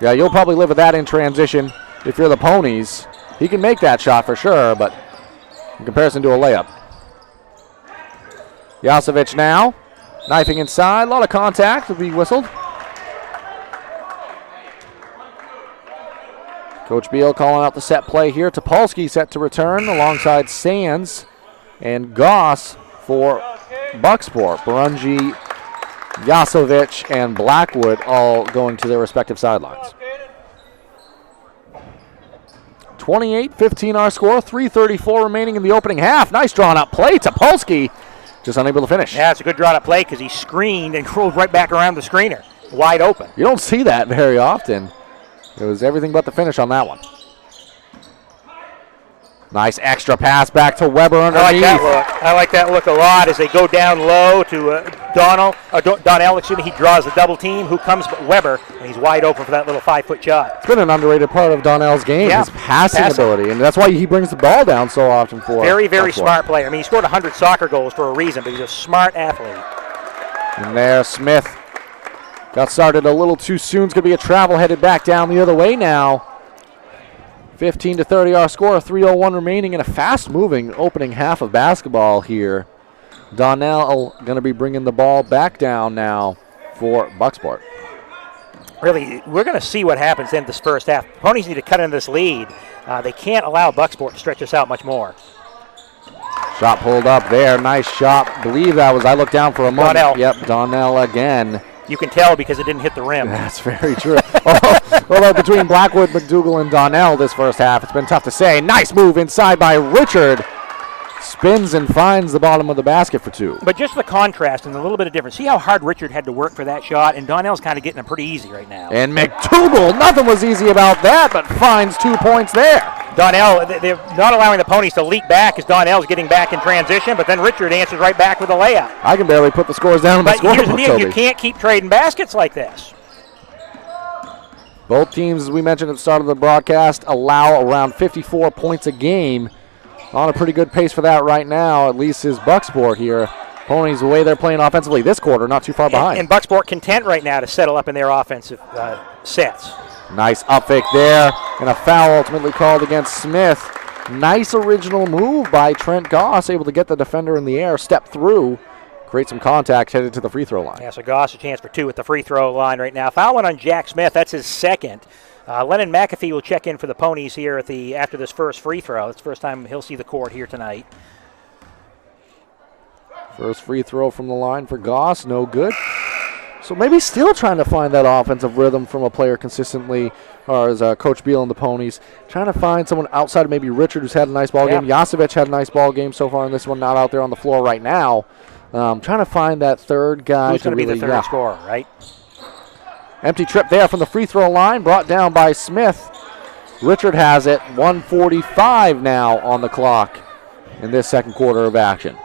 Yeah, you'll probably live with that in transition if you're the Ponies. He can make that shot for sure, but in comparison to a layup. Yasovic now, knifing inside. A lot of contact will be whistled. Coach Beal calling out the set play here. Topolsky set to return alongside Sands and Goss for Bucksport. Barungi, Yasovic, and Blackwood all going to their respective sidelines. 28-15 our score, 3:34 remaining in the opening half. Nice drawn-up play. Topolsky just unable to finish. Yeah, it's a good drawn-up play because he screened and rolled right back around the screener, wide open. You don't see that very often. It was everything but the finish on that one. Nice extra pass back to Weber underneath. I like that look. I like that look a lot as they go down low to Donnell, excuse me. He draws the double team. Who comes but Weber, and he's wide open for that little 5-foot shot. It's been an underrated part of Donnell's game, his passing ability, and that's why he brings the ball down so often for Very, very smart player. I mean, he scored 100 soccer goals for a reason, but he's a smart athlete. And there, Smith got started a little too soon. It's going to be a travel headed back down the other way now. 15-30 our score, 3:01 remaining in a fast-moving opening half of basketball here. Donnell going to be bringing the ball back down now for Bucksport. Really, we're going to see what happens in this first half. Ponies need to cut into this lead. They can't allow Bucksport to stretch us out much more. Shot pulled up there. Nice shot. Believe that was, I looked down for a moment. Donnell. Yep, Donnell again. You can tell because it didn't hit the rim. That's very true. Although between Blackwood, McDougal, and Donnell this first half, it's been tough to say. Nice move inside by Richard. Spins and finds the bottom of the basket for two. But just the contrast and a little bit of difference. See how hard Richard had to work for that shot, and Donnell's kind of getting them pretty easy right now. And McDougal, nothing was easy about that, but finds 2 points there. Donnell, they're not allowing the Ponies to leak back as Donnell's getting back in transition, but then Richard answers right back with a layup. I can barely put the scores down on the But scoreboard, here's the deal, Toby. you can't keep trading baskets like this. Both teams, as we mentioned at the start of the broadcast, allow around 54 points a game. On a pretty good pace for that right now, at least is Bucksport here. Ponies, the way they're playing offensively this quarter, not too far behind. And Bucksport content right now to settle up in their offensive sets. Nice up fake there, and a foul ultimately called against Smith. Nice original move by Trent Goss, able to get the defender in the air, step through, create some contact, headed to the free throw line. Yeah, so Goss a chance for 2 at the free throw line right now. Foul went on Jack Smith. That's his second. Lennon McAfee will check in for the Ponies here after this first free throw. It's the first time he'll see the court here tonight. First free throw from the line for Goss, no good. So maybe still trying to find that offensive rhythm from a player consistently, or as Coach Beal and the Ponies, trying to find someone outside of maybe Richard, who's had a nice ball game. Jasevich had a nice ball game so far in this one, not out there on the floor right now. Trying to find that third guy. Who's going to be the third scorer, right? Empty trip there from the free throw line, brought down by Smith. Richard has it, 1:45 now on the clock in this second quarter of action.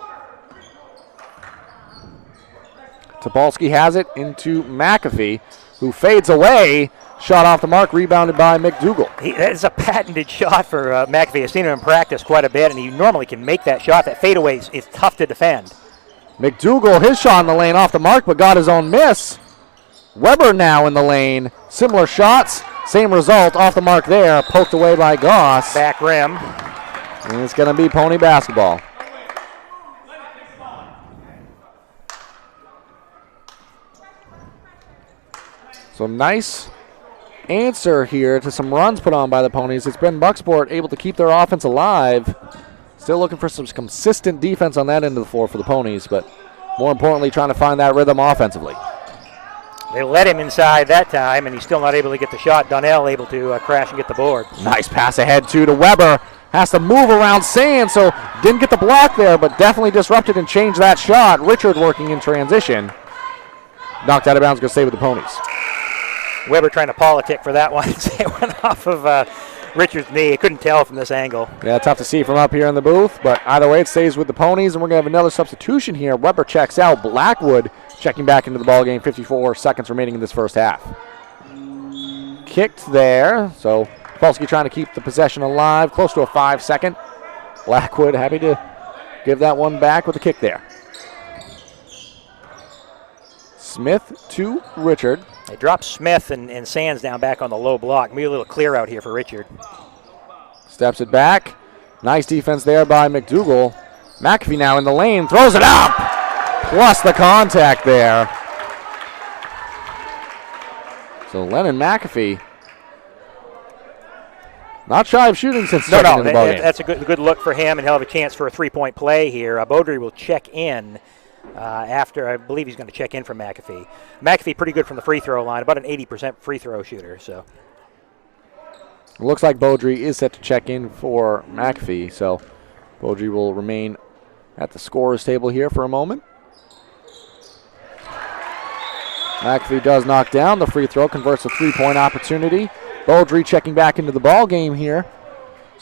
Topolsky has it into McAfee, who fades away. Shot off the mark, rebounded by McDougal. That is a patented shot for McAfee. I've seen him in practice quite a bit, and he normally can make that shot. That fadeaway is tough to defend. McDougal, his shot in the lane off the mark, but got his own miss. Weber now in the lane. Similar shots, same result, off the mark there. Poked away by Goss. Back rim. And it's going to be Pony basketball. So nice answer here to some runs put on by the Ponies. It's been Bucksport able to keep their offense alive. Still looking for some consistent defense on that end of the floor for the Ponies, but more importantly, trying to find that rhythm offensively. They let him inside that time, and he's still not able to get the shot. Donnell able to crash and get the board. Nice pass ahead, too, to Weber. Has to move around Sand, so didn't get the block there, but definitely disrupted and changed that shot. Richard working in transition. Knocked out of bounds, going to stay with the Ponies. Weber trying to politic for that one. It went off of Richard's knee. I couldn't tell from this angle. Yeah, tough to see from up here in the booth, but either way, it stays with the Ponies, and we're going to have another substitution here. Weber checks out. Blackwood checking back into the ballgame. 54 seconds remaining in this first half. Kicked there, so Polsky trying to keep the possession alive. Close to a 5-second. Blackwood happy to give that one back with a kick there. Smith to Richard. They drop Smith and Sands down back on the low block. Maybe a little clear out here for Richard. Steps it back. Nice defense there by McDougal. McAfee now in the lane. Throws it up. Plus the contact there. So Lennon McAfee not shy of shooting since checking in the ballgame. That's a good look for him, and he'll have a chance for a three-point play here. Baudry will check in after, I believe he's going to check in for McAfee. McAfee pretty good from the free throw line, about an 80% free throw shooter. So it looks like Baudry is set to check in for McAfee, so Baudry will remain at the scorer's table here for a moment. McAfee does knock down the free throw, converts a three-point opportunity. Baudry checking back into the ball game here.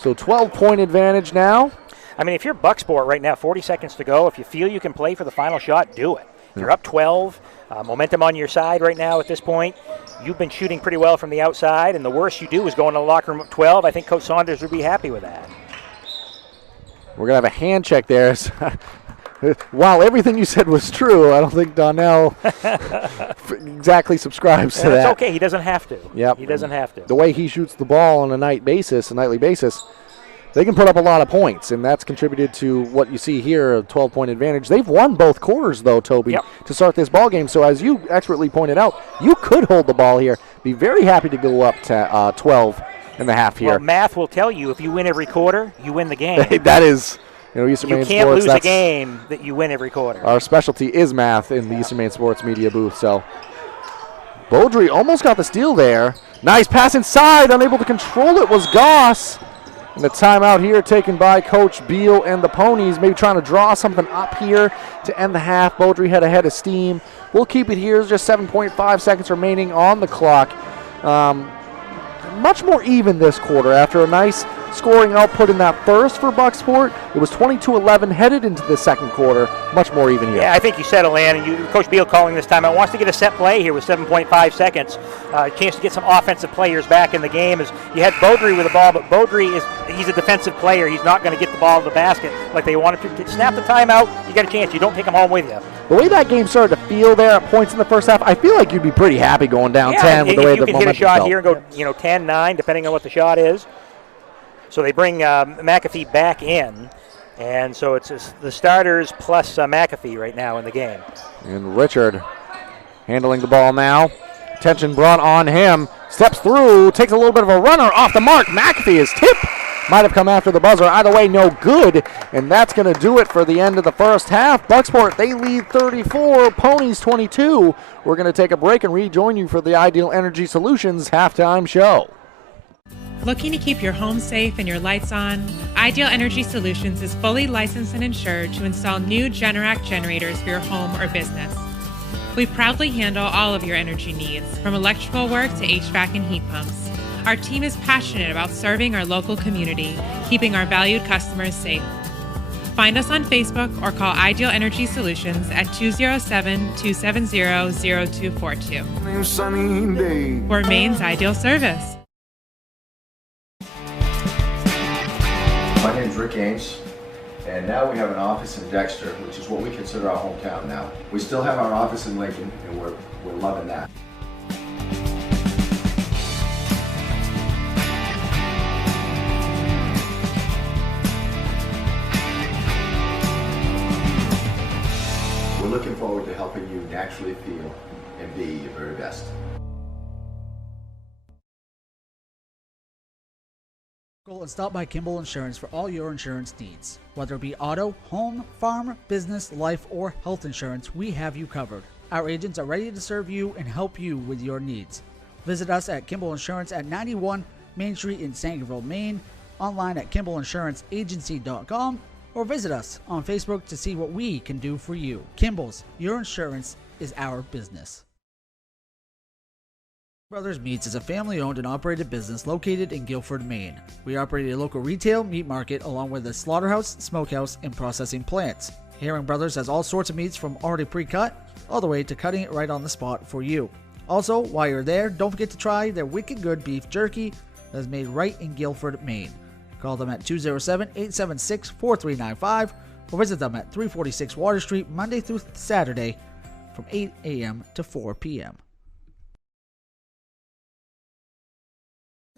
So 12-point advantage now. I mean, if you're Bucksport right now, 40 seconds to go, if you feel you can play for the final shot, do it. You're up 12, momentum on your side right now at this point. You've been shooting pretty well from the outside, and the worst you do is go in the locker room at 12. I think Coach Saunders would be happy with that. We're going to have a hand check there. While everything you said was true, I don't think Donnell exactly subscribes to that. That's okay. He doesn't have to. Yep. He doesn't have to. The way he shoots the ball on a nightly basis, they can put up a lot of points, and that's contributed to what you see here, a 12-point advantage. They've won both quarters, though, Toby, to start this ball game. So as you expertly pointed out, you could hold the ball here. Be very happy to go up to 12 and a half here. Well, math will tell you if you win every quarter, you win the game. That is, Eastern Maine Sports. You can't lose a game that you win every quarter. Our specialty is math in the Eastern Maine Sports media booth. So Beaudry almost got the steal there. Nice pass inside, unable to control it was Goss. And the timeout here taken by Coach Beal and the Ponies, maybe trying to draw something up here to end the half. Beaudry had a head of steam. We'll keep it here. There's just 7.5 seconds remaining on the clock. Much more even this quarter after a nice scoring output in that first for Bucksport. It was 22-11 headed into the second quarter. Much more even here. Yeah, I think you said it, Lan, and Coach Beal calling this timeout wants to get a set play here with 7.5 seconds. A chance to get some offensive players back in the game. As you had Beaudry with the ball, but Beaudry he's a defensive player. He's not going to get the ball to the basket like they wanted to. Snap the timeout, you got a chance. You don't take them home with you. The way that game started to feel there at points in the first half, I feel like you'd be pretty happy going down 10 with the way the momentum felt. You can hit a shot here and go 10-9, depending on what the shot is. So they bring McAfee back in, and so it's the starters plus McAfee right now in the game. And Richard handling the ball now. Attention brought on him. Steps through, takes a little bit of a runner off the mark. McAfee is tipped. Might have come after the buzzer. Either way, no good. And that's going to do it for the end of the first half. Bucksport, they lead 34, Ponies 22. We're going to take a break and rejoin you for the Ideal Energy Solutions halftime show. Looking to keep your home safe and your lights on? Ideal Energy Solutions is fully licensed and insured to install new Generac generators for your home or business. We proudly handle all of your energy needs, from electrical work to HVAC and heat pumps. Our team is passionate about serving our local community, keeping our valued customers safe. Find us on Facebook or call Ideal Energy Solutions at 207-270-0242. For Maine's Ideal Service. My name is Rick Ames, and now we have an office in Dexter, which is what we consider our hometown now. We still have our office in Lincoln, and we're loving that. We're looking forward to helping you naturally feel and be your very best. And stop by Kimball Insurance for all your insurance needs. Whether it be auto, home, farm, business, life, or health insurance, we have you covered. Our agents are ready to serve you and help you with your needs. Visit us at Kimball Insurance at 91 Main Street in Sangerville, Maine, online at KimballInsuranceAgency.com, or visit us on Facebook to see what we can do for you. Kimball's, your insurance is our business. Brothers Meats is a family-owned and operated business located in Guilford, Maine. We operate a local retail meat market along with a slaughterhouse, smokehouse, and processing plants. Herring Brothers has all sorts of meats from already pre-cut all the way to cutting it right on the spot for you. Also, while you're there, don't forget to try their wicked good beef jerky that is made right in Guilford, Maine. Call them at 207-876-4395 or visit them at 346 Water Street Monday through Saturday from 8 a.m. to 4 p.m.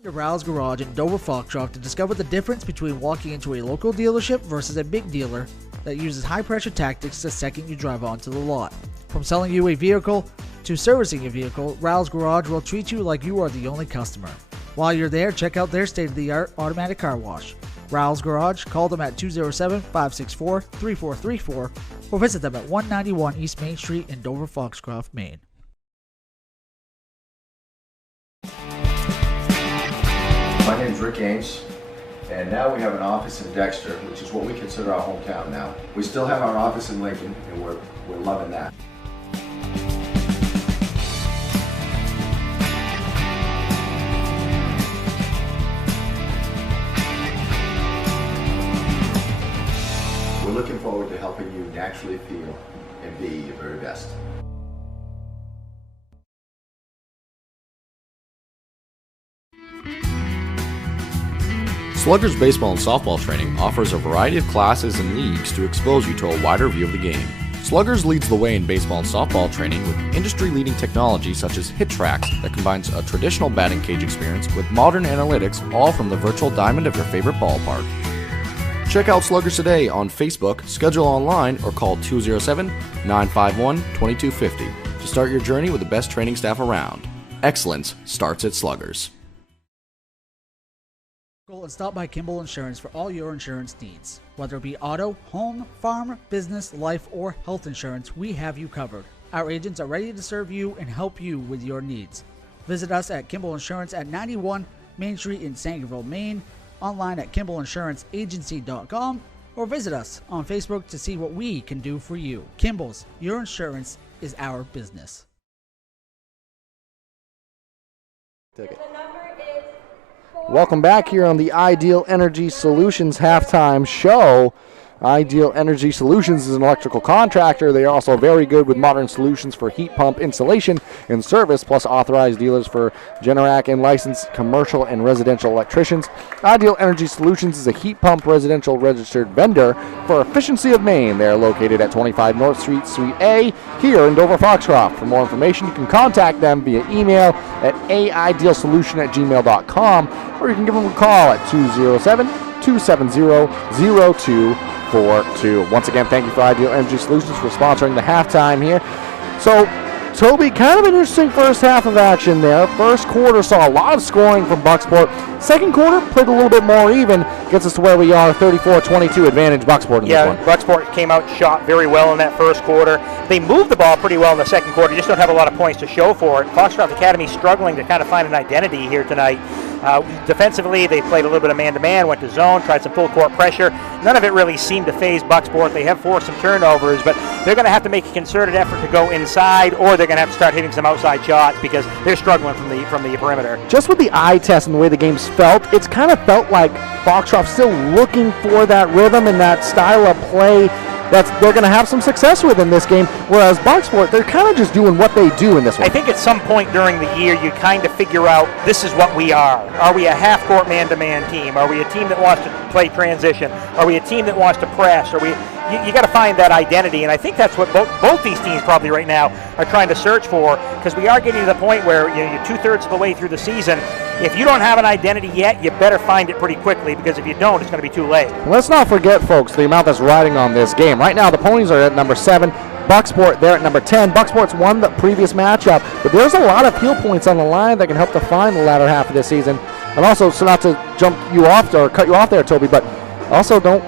To Rouse Garage in Dover Foxcroft to discover the difference between walking into a local dealership versus a big dealer that uses high-pressure tactics the second you drive onto the lot. From selling you a vehicle to servicing your vehicle, Rouse Garage will treat you like you are the only customer. While you're there, check out their state-of-the-art automatic car wash. Rouse Garage, call them at 207-564-3434 or visit them at 191 East Main Street in Dover Foxcroft, Maine. My name is Rick Ames, and now we have an office in Dexter, which is what we consider our hometown now. We still have our office in Lincoln, and we're loving that. you naturally feel and be your very best. Sluggers baseball and softball training offers a variety of classes and leagues to expose you to a wider view of the game. Sluggers leads the way in baseball and softball training with industry-leading technology such as HitTrax that combines a traditional batting cage experience with modern analytics, all from the virtual diamond of your favorite ballpark. Check out Sluggers today on Facebook, schedule online, or call 207-951-2250 to start your journey with the best training staff around. Excellence starts at Sluggers. And stop by Kimball Insurance for all your insurance needs. Whether it be auto, home, farm, business, life, or health insurance, we have you covered. Our agents are ready to serve you and help you with your needs. Visit us at Kimball Insurance at 91 Main Street in Sangerville, Maine, online at KimballInsuranceAgency.com, or visit us on Facebook to see what we can do for you. Kimball's, your insurance is our business. Take it. Welcome back here on the Ideal Energy Solutions halftime show. Ideal Energy Solutions is an electrical contractor. They are also very good with modern solutions for heat pump installation and service, plus authorized dealers for Generac and licensed commercial and residential electricians. Ideal Energy Solutions is a heat pump residential registered vendor for Efficiency of Maine. They are located at 25 North Street, Suite A, here in Dover Foxcroft. For more information, you can contact them via email at aidealsolution@gmail.com, or you can give them a call at 207-270-0242. Once again, thank you for Ideal Energy Solutions for sponsoring the halftime here. So, Toby, kind of an interesting first half of action there. First quarter saw a lot of scoring from Bucksport. Second quarter played a little bit more even. Gets us to where we are, 34-22 advantage Bucksport in this one. Yeah, Bucksport came out and shot very well in that first quarter. They moved the ball pretty well in the second quarter, just don't have a lot of points to show for it. Foxcroft Academy struggling to kind of find an identity here tonight. Defensively, they played a little bit of man-to-man, went to zone, tried some full-court pressure. None of it really seemed to phase Bucksport. They have forced some turnovers, but they're going to have to make a concerted effort to go inside, or they're going to have to start hitting some outside shots because they're struggling from the perimeter. Just with the eye test and the way the game's felt, it's kind of felt like Foxcroft still looking for that rhythm and that style of play that they're going to have some success with in this game, whereas Bucksport, they're kind of just doing what they do in this one. I think at some point during the year you kind of figure out this is what we are. Are we a half-court man-to-man team? Are we a team that wants to play transition? Are we a team that wants to press? You got to find that identity, and I think that's what both these teams probably right now are trying to search for, because we are getting to the point where you're two-thirds of the way through the season. If you don't have an identity yet, you better find it pretty quickly, because if you don't, it's going to be too late. Let's not forget, folks, the amount that's riding on this game. Right now, the Ponies are at number 7. Bucksport there at number 10. Bucksport's won the previous matchup, but there's a lot of field points on the line that can help define the latter half of this season. And also, so not to jump you off or cut you off there, Toby, but also don't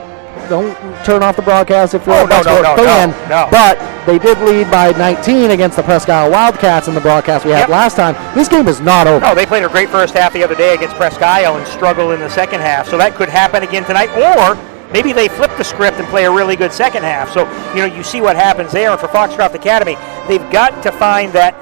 turn off the broadcast if you're a Bucksport fan. No. But they did lead by 19 against the Presque Isle Wildcats in the broadcast we had last time. This game is not over. No, they played a great first half the other day against Presque Isle and struggled in the second half. So that could happen again tonight. Or maybe they flip the script and play a really good second half. So, you see what happens there. And for Foxcroft Academy, they've got to find that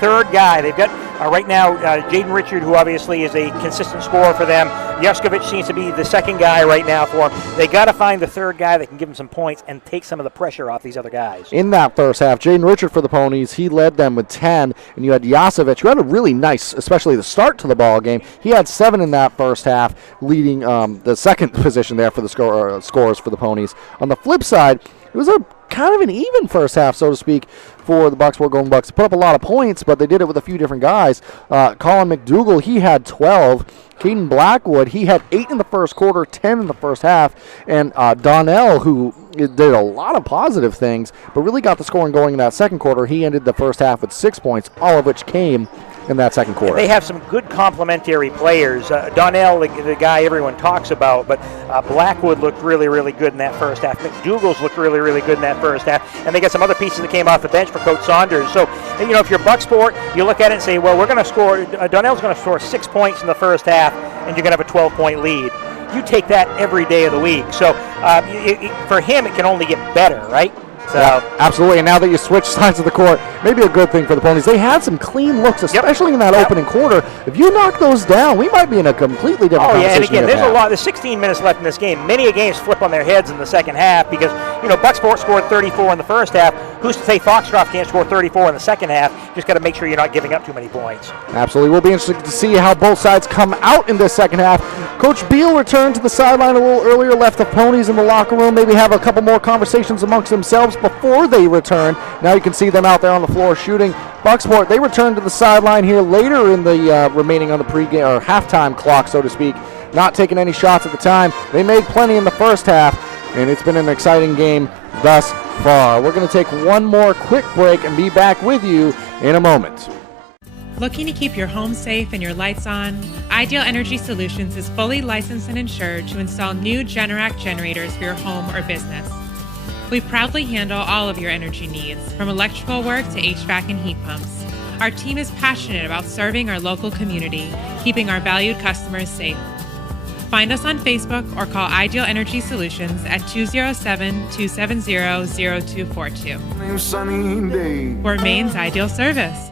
third guy. They've got, right now, Jaden Richard, who obviously is a consistent scorer for them. Yuskovic seems to be the second guy right now for them. They got to find the third guy that can give them some points and take some of the pressure off these other guys. In that first half, Jaden Richard for the Ponies, he led them with 10, and you had Yasovic, who had a really nice, especially the start to the ball game. He had 7 in that first half, leading the second position there for the scores for the Ponies. On the flip side, it was a kind of an even first half, so to speak, for the Bucksport Golden Bucks. They put up a lot of points, but they did it with a few different guys. Colin McDougall, he had 12. Caden Blackwood, he had 8 in the first quarter, 10 in the first half. And Donnell, who did a lot of positive things, but really got the scoring going in that second quarter. He ended the first half with 6 points, all of which came in that second quarter. They have some good complementary players. Donnell, the guy everyone talks about, but Blackwood looked really, really good in that first half. McDougall's looked really, really good in that first half. And they got some other pieces that came off the bench for Coach Saunders. So, if you're Bucksport, you look at it and say, well, we're going to score, Donnell's going to score 6 points in the first half, and you're going to have a 12-point lead. You take that every day of the week. So for him, it can only get better, right? So yeah, absolutely. And now that you switch sides of the court, maybe a good thing for the Ponies. They had some clean looks, especially in that opening quarter. If you knock those down, we might be in a completely different conversation. And again, there's 16 minutes left in this game. Many games flip on their heads in the second half because, Bucksport scored 34 in the first half. Who's to say Foxcroft can't score 34 in the second half? Just got to make sure you're not giving up too many points. Absolutely. We'll be interested to see how both sides come out in this second half. Coach Beal returned to the sideline a little earlier, left the Ponies in the locker room, maybe have a couple more conversations amongst themselves before they return. Now you can see them out there on the floor shooting. Bucksport, they return to the sideline here later in the remaining on the pregame or halftime clock, so to speak. Not taking any shots at the time. They made plenty in the first half, and it's been an exciting game thus far. We're going to take one more quick break and be back with you in a moment. Looking to keep your home safe and your lights on? Ideal Energy Solutions is fully licensed and insured to install new Generac generators for your home or business. We proudly handle all of your energy needs, from electrical work to HVAC and heat pumps. Our team is passionate about serving our local community, keeping our valued customers safe. Find us on Facebook or call Ideal Energy Solutions at 207-270-0242. For Maine's Ideal Service.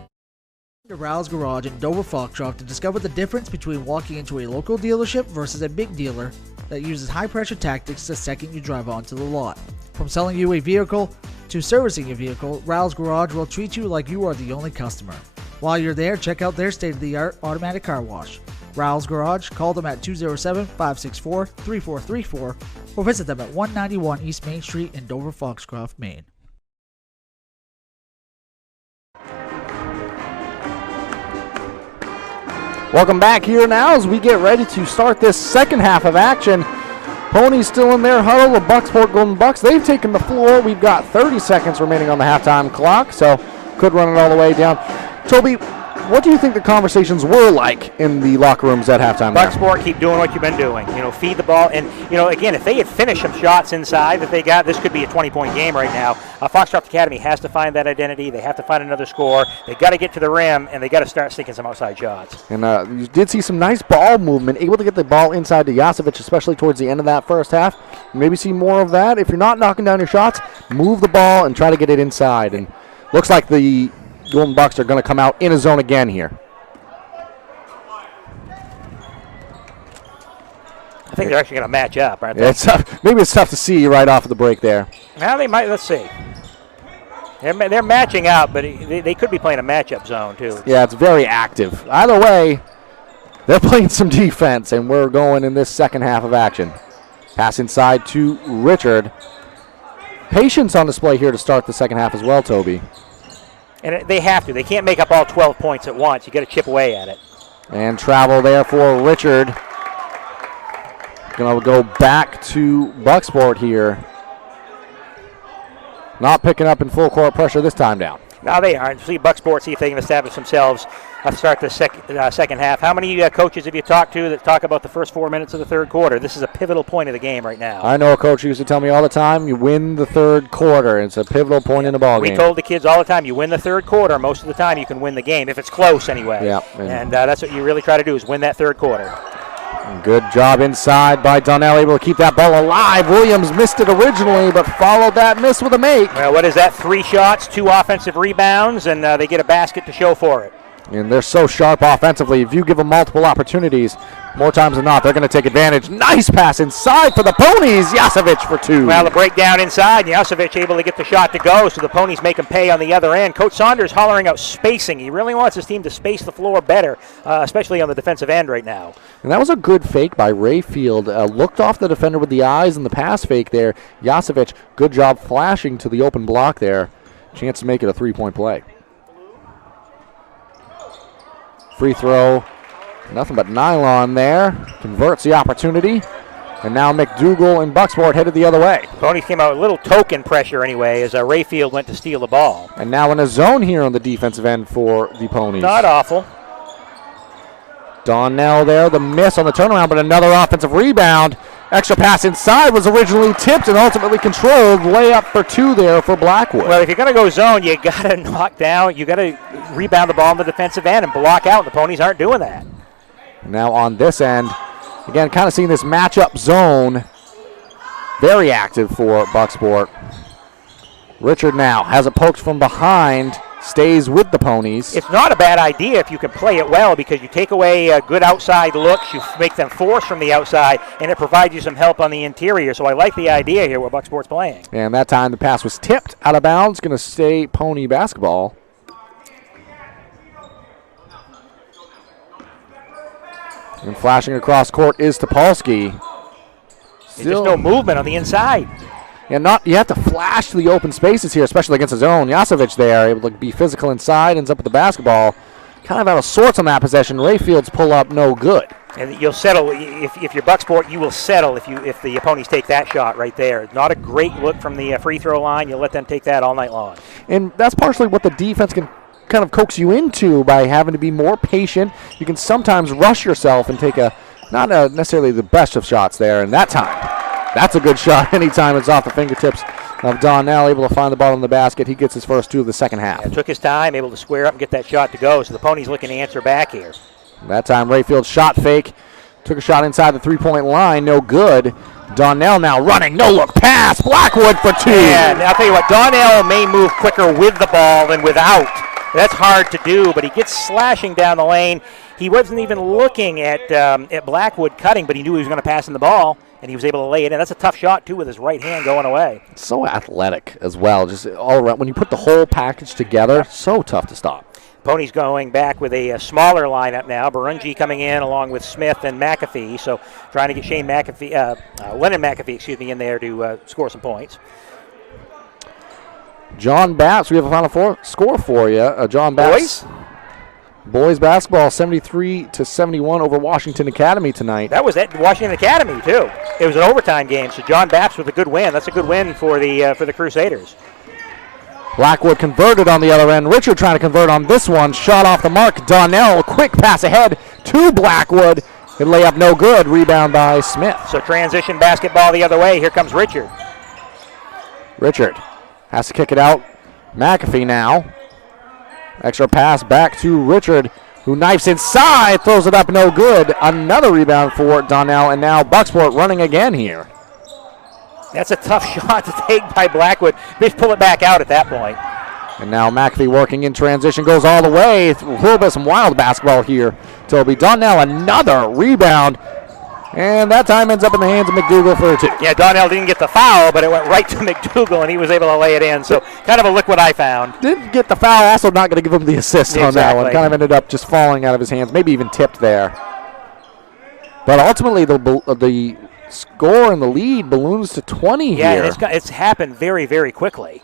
To Rouse Garage in Dover Foxcroft to discover the difference between walking into a local dealership versus a big dealer that uses high-pressure tactics the second you drive onto the lot. From selling you a vehicle to servicing a vehicle, Rouse Garage will treat you like you are the only customer. While you're there, check out their state-of-the-art automatic car wash. Rouse Garage, call them at 207-564-3434 or visit them at 191 East Main Street in Dover Foxcroft, Maine. Welcome back here now as we get ready to start this second half of action. Ponies still in their huddle. The Bucksport Golden Bucks, they've taken the floor. We've got 30 seconds remaining on the halftime clock, so could run it all the way down. Toby, what do you think the conversations were like in the locker rooms at halftime? Bucksport, keep doing what you've been doing. Feed the ball. And, again, if they had finished some shots inside that they got, this could be a 20-point game right now. Foxcroft Academy has to find that identity. They have to find another score. They got to get to the rim, and they got to start sneaking some outside shots. And you did see some nice ball movement, able to get the ball inside to Jasovich, especially towards the end of that first half. Maybe see more of that. If you're not knocking down your shots, move the ball and try to get it inside. And looks like the Golden Bucks are going to come out in a zone again here. I think they're actually going to match up, aren't they? Maybe it's tough to see right off of the break there. Now they might. Let's see. They're matching up, but they could be playing a matchup zone, too. Yeah, it's very active. Either way, they're playing some defense, and we're going in this second half of action. Pass inside to Richard. Patience on display here to start the second half as well, Toby. And they have to. They can't make up all 12 points at once. You got to chip away at it. And travel there for Richard. Going to go back to Bucksport here. Not picking up in full court pressure this time down. No, they aren't. See Bucksport, see if they can establish themselves to start the second half. How many coaches have you talked to that talk about the first 4 minutes of the third quarter? This is a pivotal point of the game right now. I know a coach who used to tell me all the time, you win the third quarter. It's a pivotal point in the ball game. We told the kids all the time, you win the third quarter. Most of the time you can win the game, if it's close anyway. Yeah, and that's what you really try to do, is win that third quarter. Good job inside by Donnell, able to keep that ball alive. Williams missed it originally, but followed that miss with a make. Well, what is that? 3 shots, 2 offensive rebounds, and they get a basket to show for it. And they're so sharp offensively. If you give them multiple opportunities, more times than not, they're going to take advantage. Nice pass inside for the Ponies. Jasovich for 2. Well, the breakdown inside. Jasovich able to get the shot to go, so the Ponies make him pay on the other end. Coach Saunders hollering out spacing. He really wants his team to space the floor better, especially on the defensive end right now. And that was a good fake by Rayfield. Looked off the defender with the eyes and the pass fake there. Jasovich, good job flashing to the open block there. Chance to make it a 3-point play. Free throw, nothing but nylon there. Converts the opportunity. And now McDougal and Bucksport headed the other way. Ponies came out with a little token pressure anyway as Rayfield went to steal the ball. And now in a zone here on the defensive end for the Ponies. Not awful. Donnell there, the miss on the turnaround, but another offensive rebound. Extra pass inside was originally tipped and ultimately controlled. Layup for 2 there for Blackwood. Well, if you're going to go zone, you got to knock down. You got to rebound the ball on the defensive end and block out. The Ponies aren't doing that. Now on this end, again, kind of seeing this matchup zone. Very active for Bucksport. Richard now has it poked from behind, stays with the Ponies. It's not a bad idea if you can play it well, because you take away good outside looks, you make them force from the outside, and it provides you some help on the interior. So I like the idea here what Bucksport's playing. And that time the pass was tipped out of bounds. Going to stay Pony basketball. And flashing across court is Topolsky. There's no movement on the inside. And you have to flash to the open spaces here, especially against his own. Yasovic there, able to be physical inside, ends up with the basketball. Kind of out of sorts on that possession. Rayfield's pull up, no good. And you'll settle if you're Bucksport. You will settle if the opponents take that shot right there. Not a great look from the free throw line. You'll let them take that all night long. And that's partially what the defense can kind of coax you into by having to be more patient. You can sometimes rush yourself and take not necessarily the best of shots there. And that time, that's a good shot anytime it's off the fingertips of Donnell, able to find the ball in the basket. He gets his first two of the second half. Yeah, took his time, able to square up and get that shot to go. So the Ponies looking to answer back here. That time Rayfield shot fake. Took a shot inside the three-point line, no good. Donnell now running, no-look pass. Blackwood for two. Yeah, and I'll tell you what, Donnell may move quicker with the ball than without. That's hard to do, but he gets slashing down the lane. He wasn't even looking at Blackwood cutting, but he knew he was going to pass in the ball, and he was able to lay it in. That's a tough shot, too, with his right hand going away. So athletic as well, just all around. When you put the whole package together, so tough to stop. Ponies going back with a smaller lineup now. Barungi coming in along with Smith and McAfee, so trying to get Lennon McAfee, in there to score some points. John Batts, we have a Final score for you. John Batts. Boys basketball, 73-71 over Washington Academy tonight. That was at Washington Academy, too. It was an overtime game, so John Batts with a good win. That's a good win for the Crusaders. Blackwood converted on the other end. Richard trying to convert on this one. Shot off the mark. Donnell, quick pass ahead to Blackwood. Hit layup no good. Rebound by Smith. So transition basketball the other way. Here comes Richard. Richard has to kick it out. McAfee now. Extra pass back to Richard, who knifes inside, throws it up, no good. Another rebound for Donnell, and now Bucksport running again here. That's a tough shot to take by Blackwood. They pull it back out at that point. And now McAfee working in transition, goes all the way. A little bit of some wild basketball here. Toby Donnell, another rebound. And that time ends up in the hands of McDougal for a two. Yeah, Donnell didn't get the foul, but it went right to McDougal, and he was able to lay it in. So kind of a look what I found. Didn't get the foul, also not going to give him the assist on that one. Kind of ended up just falling out of his hands, maybe even tipped there. But ultimately, the score and the lead balloons to 20 here. Yeah, it's happened very, very quickly.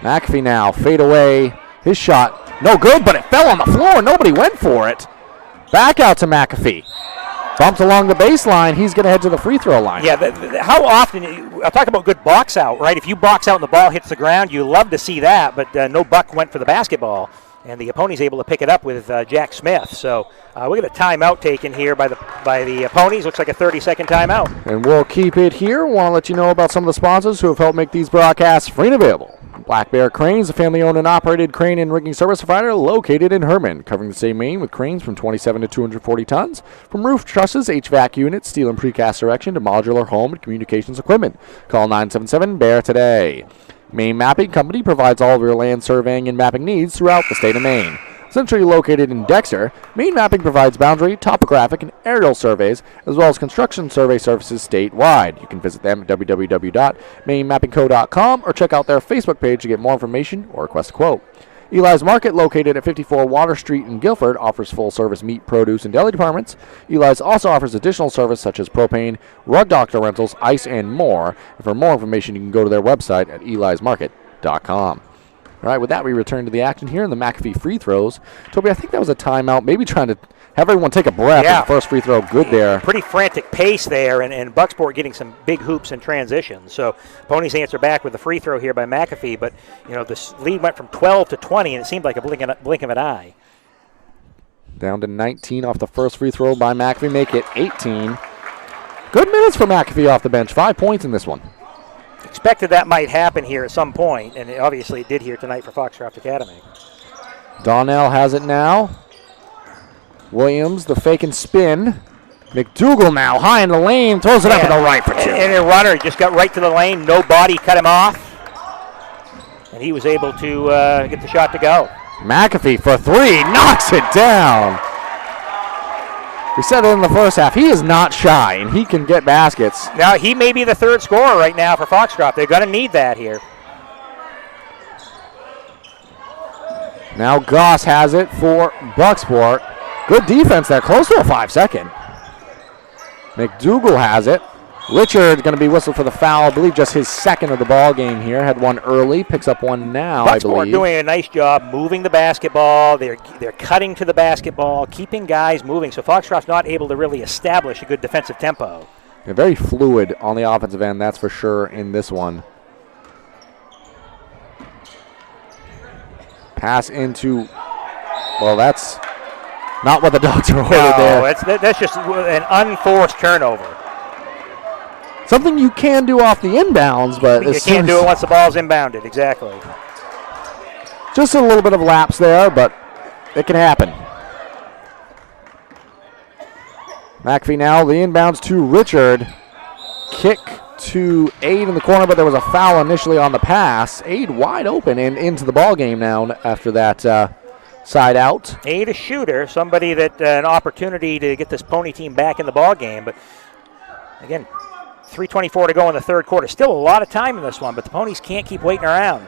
McAfee now, fade away. His shot, no good, but it fell on the floor. Nobody went for it. Back out to McAfee. Bumped along the baseline. He's going to head to the free throw line. Yeah, how often, I'll talk about good box out, right? If you box out and the ball hits the ground, you love to see that, but no Buck went for the basketball. And the opponent's able to pick it up with Jack Smith. So we get a timeout taken here by the Ponies. Looks like a 30-second timeout. And we'll keep it here. Want to let you know about some of the sponsors who have helped make these broadcasts free and available. Black Bear Cranes, a family-owned and operated crane and rigging service provider located in Herman, covering the state of Maine with cranes from 27 to 240 tons. From roof trusses, HVAC units, steel and precast erection to modular home and communications equipment. Call 977-BEAR today. Maine Mapping Company provides all of your land surveying and mapping needs throughout the state of Maine. Centrally located in Dexter, Maine Mapping provides boundary, topographic, and aerial surveys, as well as construction survey services statewide. You can visit them at www.mainemappingco.com or check out their Facebook page to get more information or request a quote. Eli's Market, located at 54 Water Street in Guilford, offers full-service meat, produce, and deli departments. Eli's also offers additional service such as propane, rug doctor rentals, ice, and more. And for more information, you can go to their website at elismarket.com. All right, with that, we return to the action here in the McAfee free throws. Toby, I think that was a timeout, maybe trying to have everyone take a breath. Yeah. The first free throw, good there. Pretty frantic pace there, and Bucksport getting some big hoops and transitions. So Ponies answer back with the free throw here by McAfee, but this lead went from 12 to 20, and it seemed like a blink of an eye. Down to 19 off the first free throw by McAfee, make it 18. Good minutes for McAfee off the bench, 5 points in this one. Expected that might happen here at some point, and obviously it did here tonight for Foxcroft Academy. Donnell has it now. Williams, the fake and spin. McDougal now, high in the lane, throws it up in the right for two. And a runner just got right to the lane, no body, cut him off. and he was able to get the shot to go. McAfee for three, knocks it down. We said it in the first half. He is not shy, and he can get baskets. Now, he may be the third scorer right now for Foxcroft. They're going to need that here. Now Goss has it for Bucksport. Good defense there, close to a 5-second. McDougal has it. Richard going to be whistled for the foul. I believe just his second of the ball game here. Had one early, picks up one now, I believe. Bucksport doing a nice job moving the basketball. They're cutting to the basketball, keeping guys moving. So Foxcroft's not able to really establish a good defensive tempo. Yeah, very fluid on the offensive end, that's for sure in this one. Pass into, well, that's not what the Dogs are ordered there. That's just an unforced turnover. Something you can do off the inbounds, but you can't do it once the ball's inbounded, exactly. Just a little bit of lapse there, but it can happen. McAfee now, the inbounds to Richard. Kick to Aid in the corner, but there was a foul initially on the pass. Aid wide open and into the ball game now after that side out. Aid a shooter, somebody that an opportunity to get this Pony team back in the ball game, but again, 3:24 to go in the third quarter. Still a lot of time in this one, but the Ponies can't keep waiting around.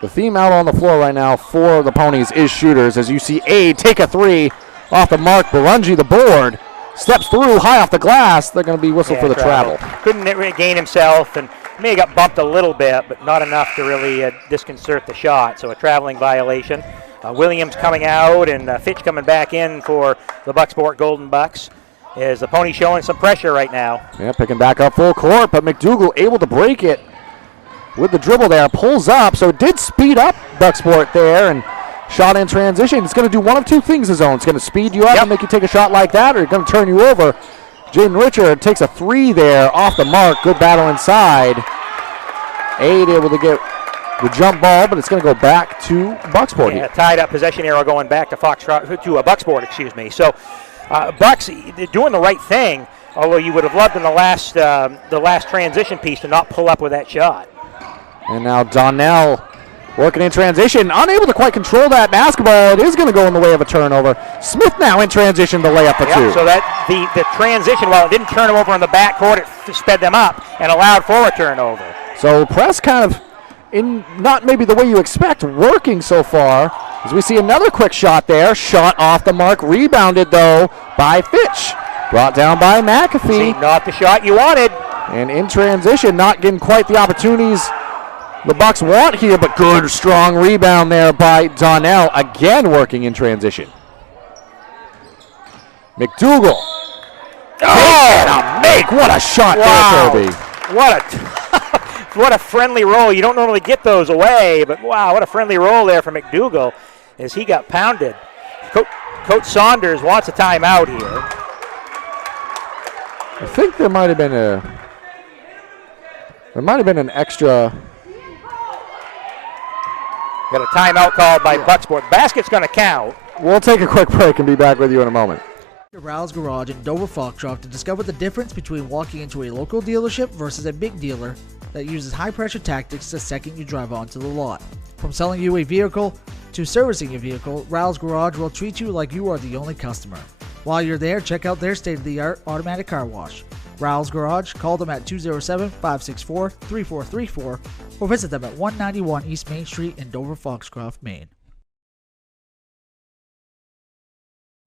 The theme out on the floor right now for the Ponies is shooters, as you see Aid take a three off the mark. Barungi, the board, steps through high off the glass. They're going to be whistled for the travel. Couldn't regain himself, and may have got bumped a little bit, but not enough to really disconcert the shot. So a traveling violation. Williams coming out, and Fitch coming back in for the Bucksport Golden Bucks. Is the Pony showing some pressure right now. Yeah, picking back up full court, but McDougal able to break it with the dribble there. Pulls up, so it did speed up Bucksport there, and shot in transition. It's going to do one of two things, his own. It's going to speed you up and make you take a shot like that, or it's going to turn you over. Jaden Richard takes a three there off the mark. Good battle inside. Aid able to get the jump ball, but it's going to go back to Bucksport here. Tied up possession arrow going back to Bucksport, excuse me. So Bucks doing the right thing, although you would have loved in the last transition piece to not pull up with that shot. And now Donnell working in transition, unable to quite control that basketball. It is going to go in the way of a turnover. Smith now in transition to lay up a two. So that the transition, while it didn't turn them over in the backcourt, it sped them up and allowed for a turnover. So press kind of in not maybe the way you expect, working so far. As we see another quick shot there, shot off the mark, rebounded though by Fitch. Brought down by McAfee. See, not the shot you wanted. And in transition, not getting quite the opportunities the Bucks want here, but good, strong rebound there by Donnell, again working in transition. McDougal. Make! What a shot there, Toby. What a friendly roll. You don't normally get those away, but wow, what a friendly roll there from McDougal as he got pounded. Coach Saunders wants a timeout here. I think there might have been an extra. Got a timeout called by Bucksport. Basket's going to count. We'll take a quick break and be back with you in a moment. Rouse Garage in Dover Foxcroft to discover the difference between walking into a local dealership versus a big dealer that uses high-pressure tactics the second you drive onto the lot. From selling you a vehicle to servicing your vehicle, Rouse Garage will treat you like you are the only customer. While you're there, check out their state-of-the-art automatic car wash. Rouse Garage, call them at 207-564-3434 or visit them at 191 East Main Street in Dover Foxcroft, Maine.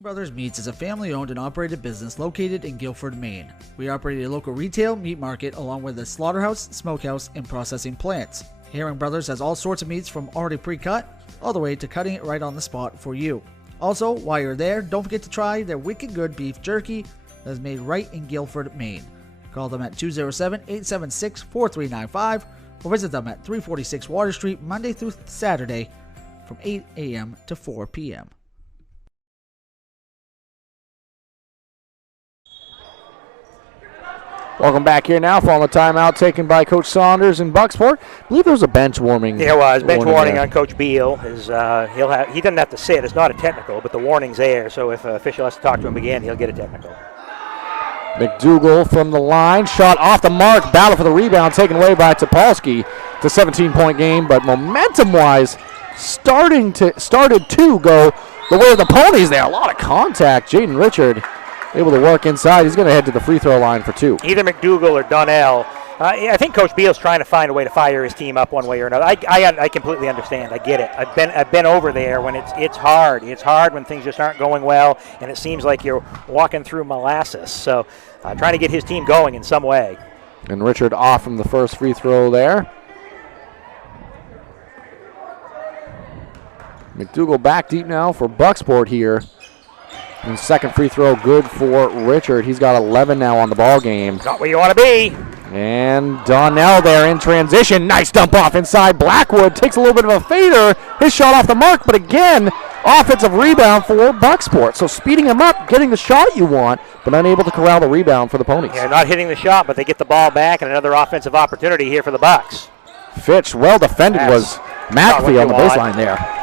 Brothers Meats is a family-owned and operated business located in Guilford, Maine. We operate a local retail meat market along with a slaughterhouse, smokehouse, and processing plants. Herring Brothers has all sorts of meats from already pre-cut all the way to cutting it right on the spot for you. Also, while you're there, don't forget to try their wicked good beef jerky that is made right in Guilford, Maine. Call them at 207-876-4395 or visit them at 346 Water Street Monday through Saturday from 8 a.m. to 4 p.m. Welcome back here now following the timeout taken by Coach Saunders in Bucksport. I believe there was a bench warning. There was bench warning on Coach Beal. He doesn't have to sit. It's not a technical, but the warning's there. So if an official has to talk to him again, he'll get a technical. McDougal from the line, shot off the mark, battle for the rebound, taken away by Topolsky. It's a 17-point game, but momentum-wise, started to go the way of the Ponies there. A lot of contact. Jaden Richard able to work inside. He's going to head to the free throw line for 2. Either McDougal or Donnell. I think Coach Beal's trying to find a way to fire his team up one way or another. I completely understand. I get it. I've been over there when it's hard. It's hard when things just aren't going well, and it seems like you're walking through molasses. So trying to get his team going in some way. And Richard off from the first free throw there. McDougal back deep now for Bucksport here. And second free throw good for Richard. He's got 11 now on the ball game. Not where you want to be. And Donnell there in transition. Nice dump off inside. Blackwood takes a little bit of a fader. His shot off the mark, but again, offensive rebound for Bucksport. So speeding him up, getting the shot you want, but unable to corral the rebound for the Ponies. Yeah, not hitting the shot, but they get the ball back and another offensive opportunity here for the Bucks. Fitch, well defended was McAfee on the baseline there.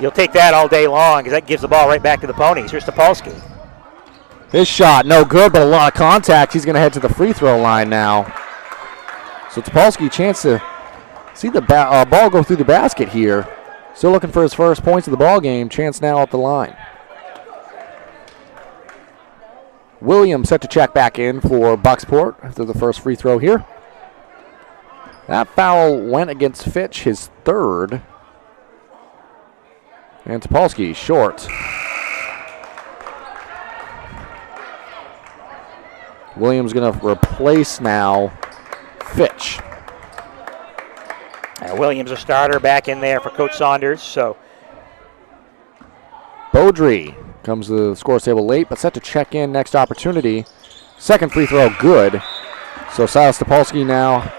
You'll take that all day long because that gives the ball right back to the Ponies. Here's Topolsky. His shot, no good, but a lot of contact. He's going to head to the free throw line now. So Topolsky, chance to see the ball go through the basket here. Still looking for his first points of the ball game. Chance now at the line. Williams set to check back in for Bucksport after the first free throw here. That foul went against Fitch, his third. And Topolsky short. Williams going to replace now Fitch. Williams a starter back in there for Coach Saunders. So Beaudry comes to the score table late, but set to check in next opportunity. Second free throw good. So Silas Topolsky now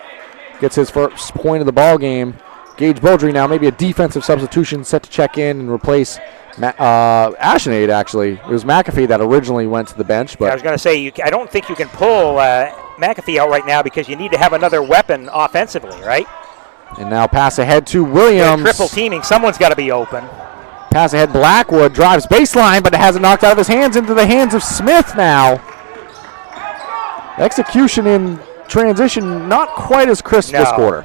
gets his first point of the ball game. Gage Beaudry now maybe a defensive substitution set to check in and replace Ashenade, actually. It was McAfee that originally went to the bench. But I was going to say, I don't think you can pull McAfee out right now because you need to have another weapon offensively, right? And now pass ahead to Williams. They're triple teaming. Someone's got to be open. Pass ahead Blackwood, drives baseline, but it has it knocked out of his hands into the hands of Smith now. Execution in transition, not quite as crisp this quarter.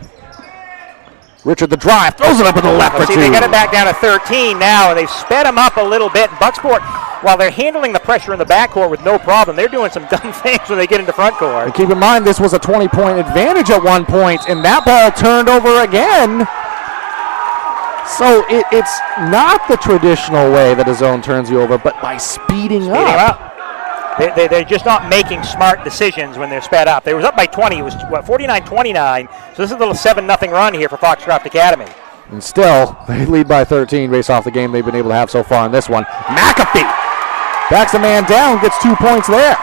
Richard the drive, throws it up in the left for 2. They got it back down to 13 now, and they've sped him up a little bit. Bucksport, while they're handling the pressure in the backcourt with no problem, they're doing some dumb things when they get into front court. And keep in mind, this was a 20-point advantage at one point, and that ball turned over again. So it's not the traditional way that a zone turns you over, but by speeding up. They're just not making smart decisions when they're sped up. They was up by 20. It was, 49-29. So this is a little 7-0 run here for Foxcroft Academy. And still, they lead by 13 based off the game they've been able to have so far in this one. McAfee backs the man down, gets 2 points there.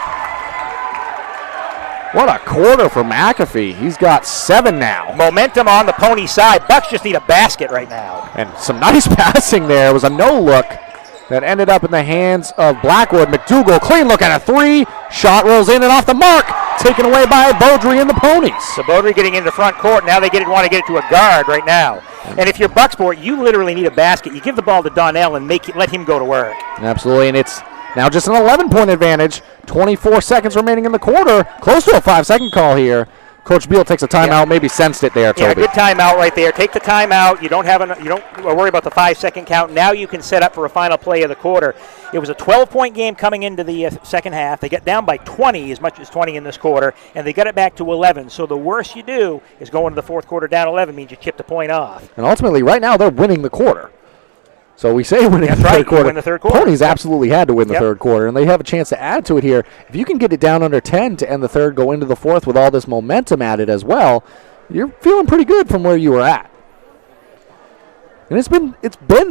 What a quarter for McAfee. He's got 7 now. Momentum on the Pony side. Bucks just need a basket right now. And some nice passing there. It was a no-look that ended up in the hands of Blackwood. McDougal, clean look at a 3. Shot rolls in and off the mark. Taken away by Beaudry and the Ponies. So Beaudry getting into front court. Now they want to get it to a guard right now. And if you're Bucksport, you literally need a basket. You give the ball to Donnell and let him go to work. Absolutely, and it's now just an 11-point advantage. 24 seconds remaining in the quarter. Close to a 5-second call here. Coach Beal takes a timeout, maybe sensed it there, Toby. Yeah, good timeout right there. Take the timeout. You don't worry about the 5-second count. Now you can set up for a final play of the quarter. It was a 12-point game coming into the second half. They got down by 20, as much as 20 in this quarter, and they got it back to 11. So the worst you do is go into the fourth quarter down 11 means you chipped a point off. And ultimately, right now, they're winning the quarter. So we say winning the third quarter. Win the third quarter. Ponies absolutely had to win the third quarter, and they have a chance to add to it here. If you can get it down under 10 to end the third, go into the fourth with all this momentum added as well, you're feeling pretty good from where you were at. And it's been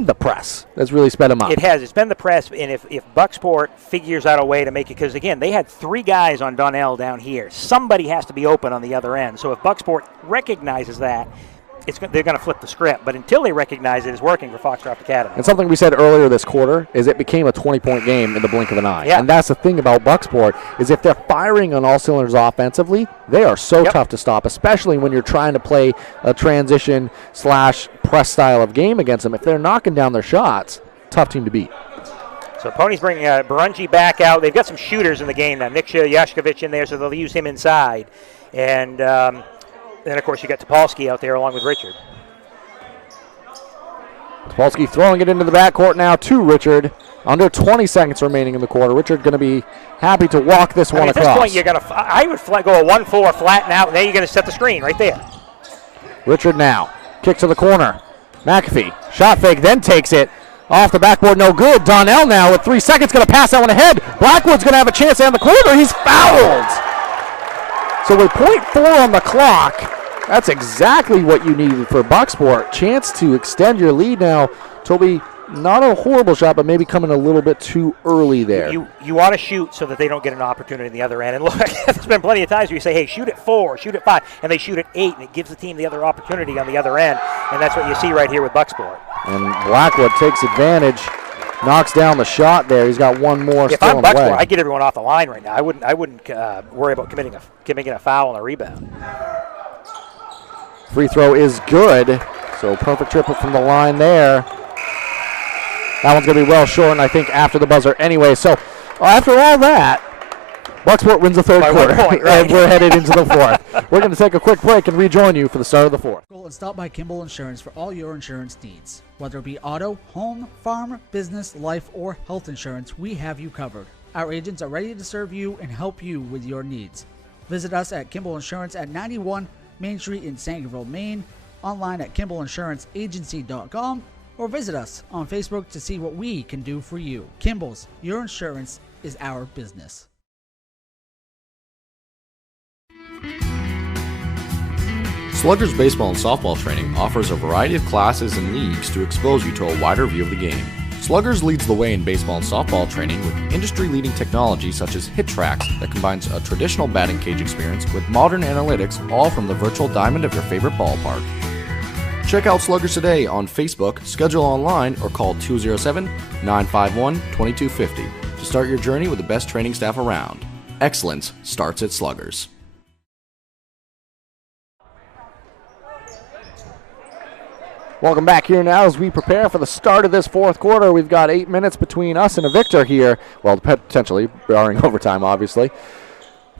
the press that's really sped them up. It has. It's been the press, and if Bucksport figures out a way to make it, because, again, they had 3 guys on Donnell down here. Somebody has to be open on the other end. So if Bucksport recognizes that, they're going to flip the script. But until they recognize it, it's working for Foxcroft Academy. And something we said earlier this quarter is it became a 20-point game in the blink of an eye. Yeah. And that's the thing about Bucksport is if they're firing on all cylinders offensively, they are so tough to stop, especially when you're trying to play a transition/press style of game against them. If they're knocking down their shots, tough team to beat. So Ponies bring Barungi back out. They've got some shooters in the game now. Niksha Yashkovich in there, so they'll use him inside. And then, of course, you got Topolsky out there along with Richard. Topolsky throwing it into the backcourt now to Richard. Under 20 seconds remaining in the quarter. Richard going to be happy to walk this one across. At this point, you're going to. I would go a 1-4, flatten out, and then you're going to set the screen right there. Richard now. Kick to the corner. McAfee. Shot fake, then takes it. Off the backboard, no good. Donnell now with 3 seconds going to pass that one ahead. Blackwood's going to have a chance to end the quarter. He's fouled. So with .4 on the clock, that's exactly what you needed for Bucksport. Chance to extend your lead now. Toby, not a horrible shot, but maybe coming a little bit too early there. You want to shoot so that they don't get an opportunity in the other end. And look, there's been plenty of times where you say, hey, shoot at 4, shoot at 5, and they shoot at 8, and it gives the team the other opportunity on the other end. And that's what you see right here with Bucksport. And Blackwood takes advantage, knocks down the shot there. He's got one more if still I'm on the way. Bucksport, I'd get everyone off the line right now. I wouldn't worry about committing a foul on a rebound. Free throw is good, so perfect triple from the line there. That one's going to be well short, and I think after the buzzer anyway. So after all that, Bucksport wins the third quarter, point, right? and we're headed into the fourth. We're going to take a quick break and rejoin you for the start of the fourth. And stop by Kimball Insurance for all your insurance needs. Whether it be auto, home, farm, business, life, or health insurance, we have you covered. Our agents are ready to serve you and help you with your needs. Visit us at Kimball Insurance at 91 Main Street in Sangerville, Maine, online at KimballInsuranceAgency.com, or visit us on Facebook to see what we can do for you. Kimball's, your insurance is our business. Sluggers baseball and softball training offers a variety of classes and leagues to expose you to a wider view of the game. Sluggers leads the way in baseball and softball training with industry-leading technology such as HitTrax that combines a traditional batting cage experience with modern analytics, all from the virtual diamond of your favorite ballpark. Check out Sluggers today on Facebook, schedule online, or call 207-951-2250 to start your journey with the best training staff around. Excellence starts at Sluggers. Welcome back here now as we prepare for the start of this fourth quarter. We've got 8 minutes between us and a victor here. Well, potentially, barring overtime, obviously.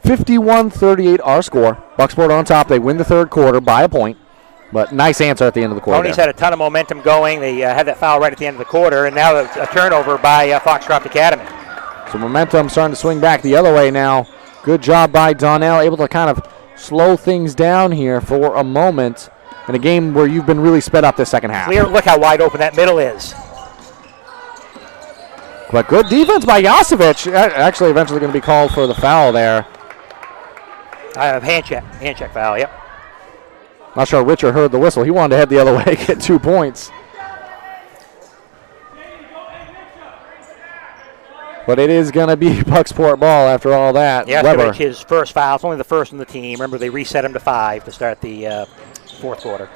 51-38 our score. Bucksport on top. They win the third quarter by a point. But nice answer at the end of the quarter. Ponies had a ton of momentum going. They had that foul right at the end of the quarter, and now a turnover by Foxcroft Academy. So momentum starting to swing back the other way now. Good job by Donnell, able to kind of slow things down here for a moment in a game where you've been really sped up this second half. Clear, look how wide open that middle is. But good defense by Yasevich. Actually, eventually going to be called for the foul there. Hand check foul, yep. Not sure Richard heard the whistle. He wanted to head the other way, get 2 points. But it is going to be Bucksport ball after all that. Yeah, his first foul. It's only the first in the team. Remember, they reset him to 5 to start the fourth quarter.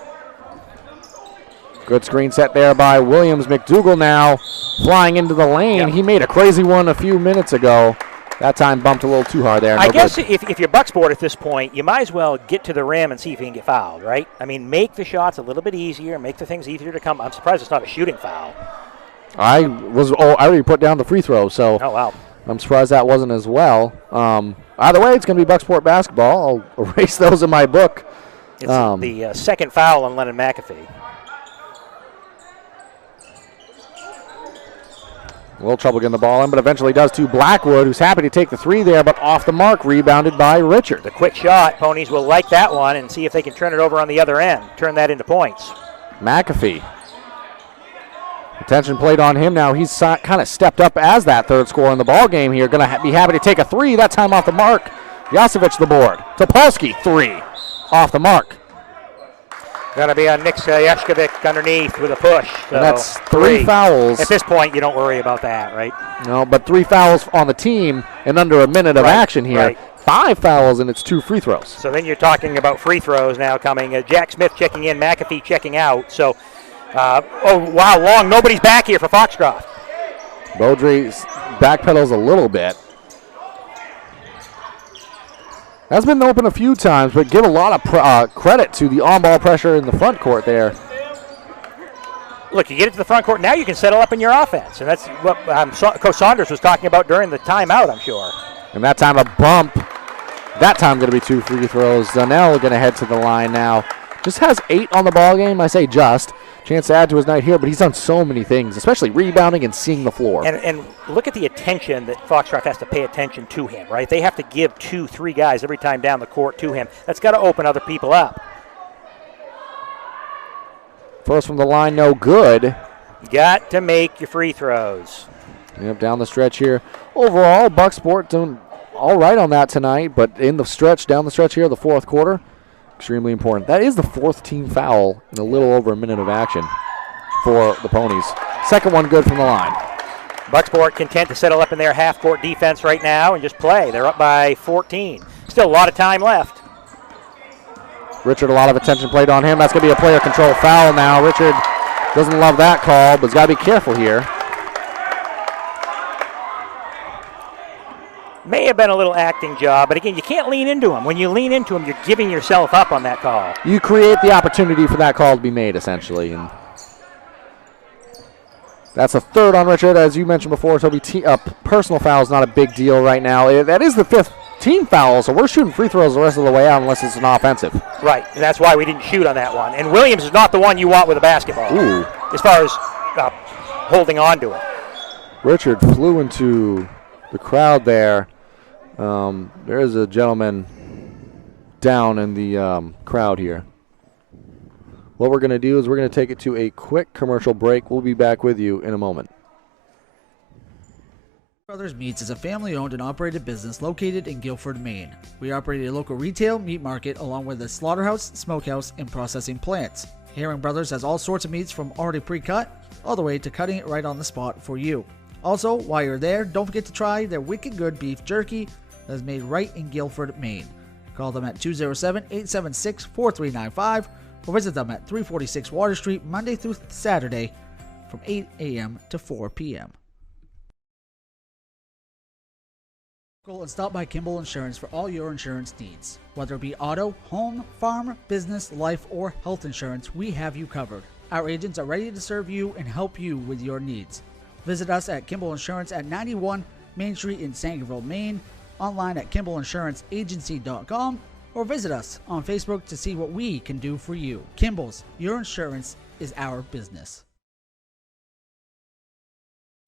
Good screen set there by Williams. McDougal now flying into the lane. Yep. He made a crazy one a few minutes ago. That time bumped a little too hard there. I guess if you're Bucksport at this point, you might as well get to the rim and see if you can get fouled, right? I mean, make the shots a little bit easier, make the things easier to come. I'm surprised it's not a shooting foul. I already put down the free throw, so oh, wow. I'm surprised that wasn't as well. Either way, it's going to be Bucksport basketball. I'll erase those in my book. It's the second foul on Lennon McAfee. A little trouble getting the ball in, but eventually does to Blackwood, who's happy to take the 3 there, but off the mark, rebounded by Richard. The quick shot. Ponies will like that one and see if they can turn it over on the other end, turn that into points. McAfee. Attention played on him now. He's kind of stepped up as that third scorer in the ball game here. Going to be happy to take a 3. That time off the mark. Yasevich the board. Topolsky, 3. Off the mark. Going to be on Nick Yashkovic underneath with a push. So and that's 3 fouls. At this point, you don't worry about that, right? No, but 3 fouls on the team in under a minute of action here. Right. 5 fouls, and it's 2 free throws. So then you're talking about free throws now coming. Jack Smith checking in, McAfee checking out. So, oh, wow, long. Nobody's back here for Foxcroft. Beaudry backpedals a little bit. Has been open a few times, but give a lot of credit to the on-ball pressure in the front court there. look, you get it to the front court, now you can settle up in your offense. And that's what Coach Saunders was talking about during the timeout, I'm sure. And that time a bump. That time going to be 2 free throws. Donnell going to head to the line now. Just has 8 on the ball game. I say just. Chance to add to his night here, but he's done so many things, especially rebounding and seeing the floor. And look at the attention that Foxcroft has to pay attention to him, right? They have to give 2, 3 guys every time down the court to him. That's got to open other people up. First from the line, no good. Got to make your free throws. Yep, down the stretch here. Overall, Bucksport doing all right on that tonight, but in the stretch, down the stretch here, the fourth quarter, extremely important. That is the 4th team foul in a little over a minute of action for the Ponies. Second one good from the line. Bucksport content to settle up in their half-court defense right now and just play. They're up by 14. Still a lot of time left. Richard, a lot of attention played on him. That's going to be a player control foul now. Richard doesn't love that call, but he's got to be careful here. May have been a little acting job, but again, you can't lean into him. When you lean into him, you're giving yourself up on that call. You create the opportunity for that call to be made, essentially. And that's a third on Richard. As you mentioned before, Toby, personal foul is not a big deal right now. That is the 5th team foul, so we're shooting free throws the rest of the way out unless it's an offensive. Right, and that's why we didn't shoot on that one. And Williams is not the one you want with a basketball. Ooh. As far as holding on to it. Richard flew into the crowd there. There is a gentleman down in the crowd here. What we're going to do is we're going to take it to a quick commercial break. We'll be back with you in a moment. Brothers Meats is a family-owned and operated business located in Guilford, Maine. We operate a local retail meat market along with a slaughterhouse, smokehouse, and processing plants. Herring Brothers has all sorts of meats from already pre-cut all the way to cutting it right on the spot for you. Also, while you're there, don't forget to try their wicked good beef jerky that is made right in Guilford, Maine. Call them at 207-876-4395 or visit them at 346 Water Street Monday through Saturday from 8 a.m. to 4 p.m. And stop by Kimball Insurance for all your insurance needs. Whether it be auto, home, farm, business, life, or health insurance, we have you covered. Our agents are ready to serve you and help you with your needs. Visit us at Kimball Insurance at 91 Main Street in Sangerville, Maine, online at KimballInsuranceAgency.com, or visit us on Facebook to see what we can do for you. Kimball's, your insurance is our business.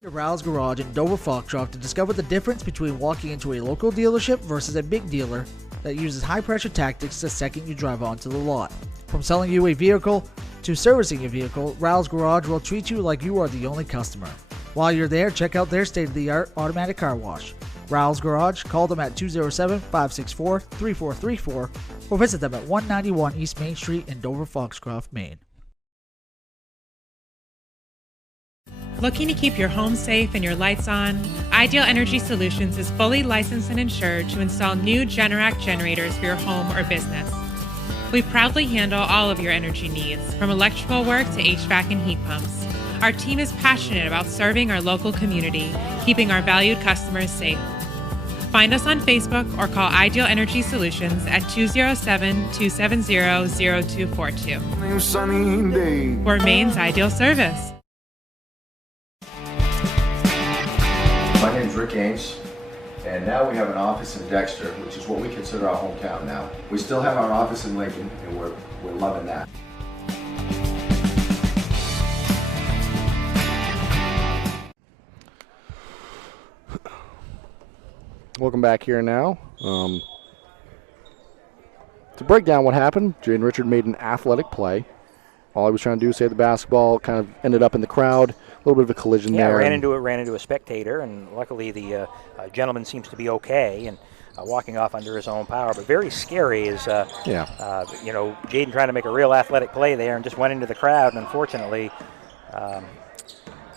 Ral's Garage in Dover Foxcroft to discover the difference between walking into a local dealership versus a big dealer that uses high-pressure tactics the second you drive onto the lot. From selling you a vehicle to servicing your vehicle, Ral's Garage will treat you like you are the only customer. While you're there, check out their state-of-the-art automatic car wash. Ral's Garage, call them at 207-564-3434 or visit them at 191 East Main Street in Dover Foxcroft, Maine. Looking to keep your home safe and your lights on? Ideal Energy Solutions is fully licensed and insured to install new Generac generators for your home or business. We proudly handle all of your energy needs, from electrical work to HVAC and heat pumps. Our team is passionate about serving our local community, keeping our valued customers safe. Find us on Facebook or call Ideal Energy Solutions at 207-270-0242. We're Maine's ideal service. My name's Rick Ames, and now we have an office in Dexter, which is what we consider our hometown now. We still have our office in Lincoln, and we're loving that. Welcome back here now. To break down what happened, Jaden Richard made an athletic play. All he was trying to do was save the basketball, kind of ended up in the crowd. A little bit of a collision there. Ran into a spectator, and luckily the gentleman seems to be okay and walking off under his own power. But very scary is, Jaden trying to make a real athletic play there and just went into the crowd, and unfortunately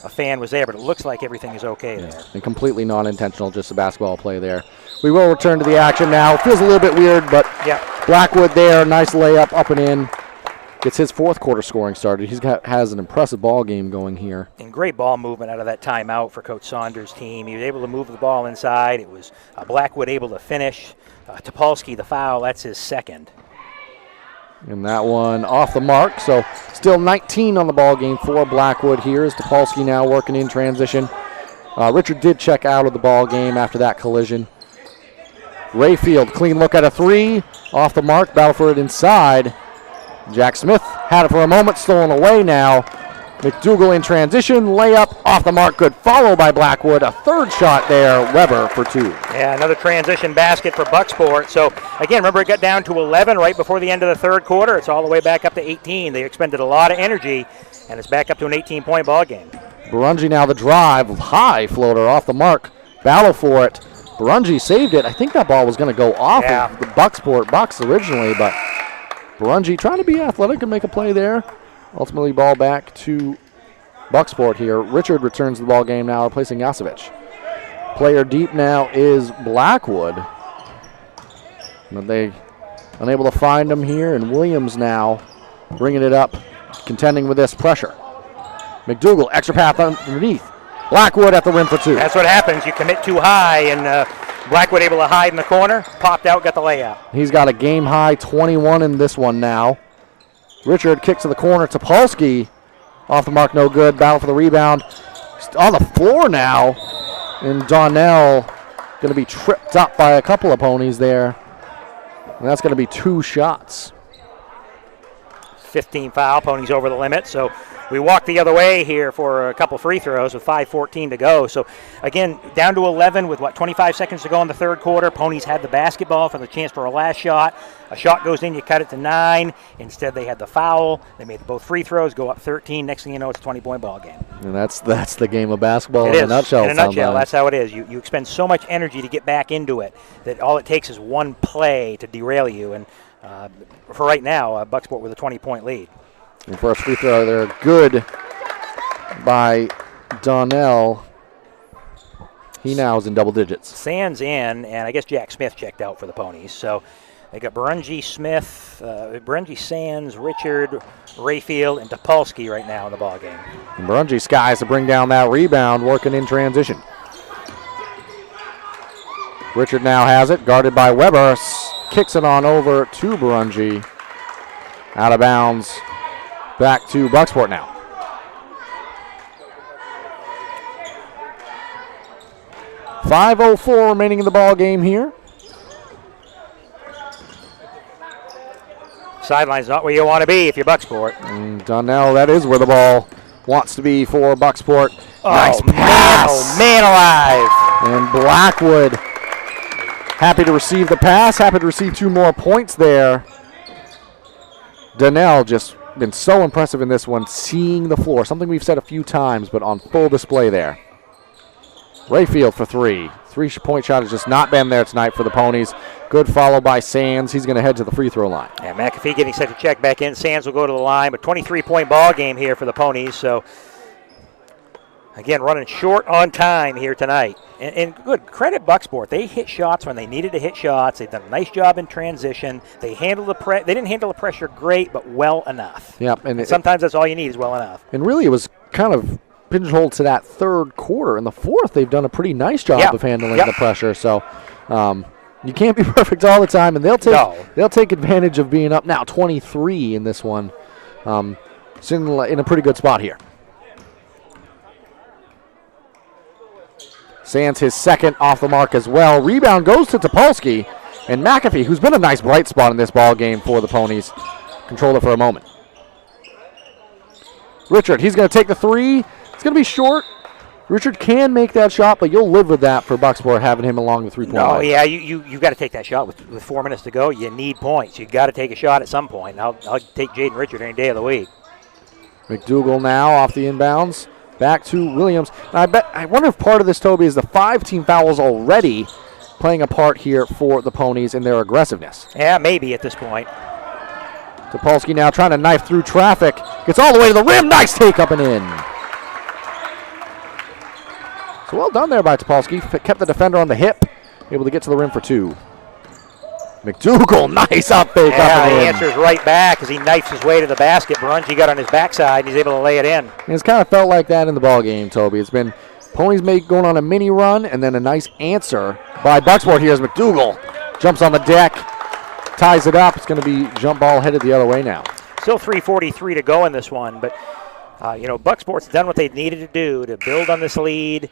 a fan was there, but it looks like everything is okay there. And completely non-intentional, just a basketball play there. We will return to the action now. It feels a little bit weird, but Blackwood there, nice layup up and in. Gets his fourth quarter scoring started. Has an impressive ball game going here. And great ball movement out of that timeout for Coach Saunders' team. He was able to move the ball inside. It was Blackwood able to finish. Topolsky, the foul, that's his second. And that one off the mark. So still 19 on the ball game for Blackwood here as Topolsky now working in transition. Richard did check out of the ball game after that collision. Rayfield, clean look at a three. Off the mark, battle for it inside. Jack Smith had it for a moment, stolen away now. McDougal in transition, layup off the mark, good follow by Blackwood. A third shot there, Weber for two. Yeah, another transition basket for Bucksport. So again, remember it got down to 11 right before the end of the third quarter. It's all the way back up to 18. They expended a lot of energy, and it's back up to an 18-point ball game. Barungi now the drive, high floater off the mark, battle for it. Barungi saved it. I think that ball was going to go off of the Bucksport Bucks originally, but Barungi trying to be athletic and make a play there. Ultimately, ball back to Bucksport here. Richard returns the ball game now, replacing Yasevich. Player deep now is Blackwood. But they unable to find him here, and Williams now bringing it up, contending with this pressure. McDougal, extra path underneath. Blackwood at the rim for two. That's what happens. You commit too high, and Blackwood able to hide in the corner, popped out, got the layup. He's got a game-high 21 in this one now. Richard kicks to the corner. Topolsky off the mark, no good. Battle for the rebound. On the floor now. And Donnell going to be tripped up by a couple of ponies there. And that's going to be two shots. 15 foul, ponies over the limit. So we walked the other way here for a couple free throws with 5:14 to go. So, again, down to 11 with, 25 seconds to go in the third quarter. Ponies had the basketball for the chance for a last shot. A shot goes in, you cut it to 9. Instead, they had the foul. They made both free throws, go up 13. Next thing you know, it's a 20-point ball game. And that's the game of basketball in a nutshell. In a nutshell, that's how it is. You expend so much energy to get back into it that all it takes is one play to derail you. And for right now, Bucksport with a 20-point lead. And first free throw there, good by Donnell. He now is in double digits. Sands in, and I guess Jack Smith checked out for the ponies. So they got Barungi, Smith, Barungi, Sands, Richard, Rayfield, and Topolsky right now in the ball game. And Barungi skies to bring down that rebound, working in transition. Richard now has it, guarded by Weber. Kicks it on over to Barungi. Out of bounds. Back to Bucksport now. .504 remaining in the ball game here. Sideline's not where you want to be if you're Bucksport. And Donnell, that is where the ball wants to be for Bucksport. Oh, nice pass. Man alive. And Blackwood happy to receive the pass, happy to receive 2 more points there. Donnell just been so impressive in this one, seeing the floor, something we've said a few times, but on full display there. Rayfield for 3. 3-point shot has just not been there tonight for the ponies. Good follow by Sands. He's going to head to the free throw line. Yeah, McAfee getting set to check back in. Sands will go to the line, but 23-point ball game here for the ponies. So, again, running short on time here tonight. And good credit Bucksport. They hit shots when they needed to hit shots. They've done a nice job in transition. They handled they didn't handle the pressure great, but well enough. Yep, and sometimes that's all you need is well enough. And really, it was kind of pigeonholed to that third quarter. In the fourth, they've done a pretty nice job of handling the pressure. So you can't be perfect all the time, and they'll take advantage of being up now 23 in this one. Sitting in a pretty good spot here. Sands his second off the mark as well. Rebound goes to Topolsky, and McAfee, who's been a nice bright spot in this ball game for the ponies, controlled it for a moment. Richard, he's going to take the 3. It's going to be short. Richard can make that shot, but you'll live with that for Bucksport, having him along the 3-point line. Oh, yeah, you've got to take that shot with 4 minutes to go. You need points. You've got to take a shot at some point. I'll take Jaden Richard any day of the week. McDougal now off the inbounds. Back to Williams. I wonder if part of this, Toby, is the 5 team fouls already playing a part here for the ponies in their aggressiveness. Yeah, maybe at this point. Topolsky now trying to knife through traffic. Gets all the way to the rim. Nice take up and in. So well done there by Topolsky. Kept the defender on the hip. Able to get to the rim for 2. McDougal, nice up fake. Yeah, he answers right back as he knifes his way to the basket. Barungi got on his backside, and he's able to lay it in. And it's kind of felt like that in the ball game, Toby. It's been ponies going on a mini run, and then a nice answer by Bucksport here as McDougal jumps on the deck, ties it up. It's going to be jump ball headed the other way now. Still 3:43 to go in this one, but Bucksport's done what they needed to do to build on this lead.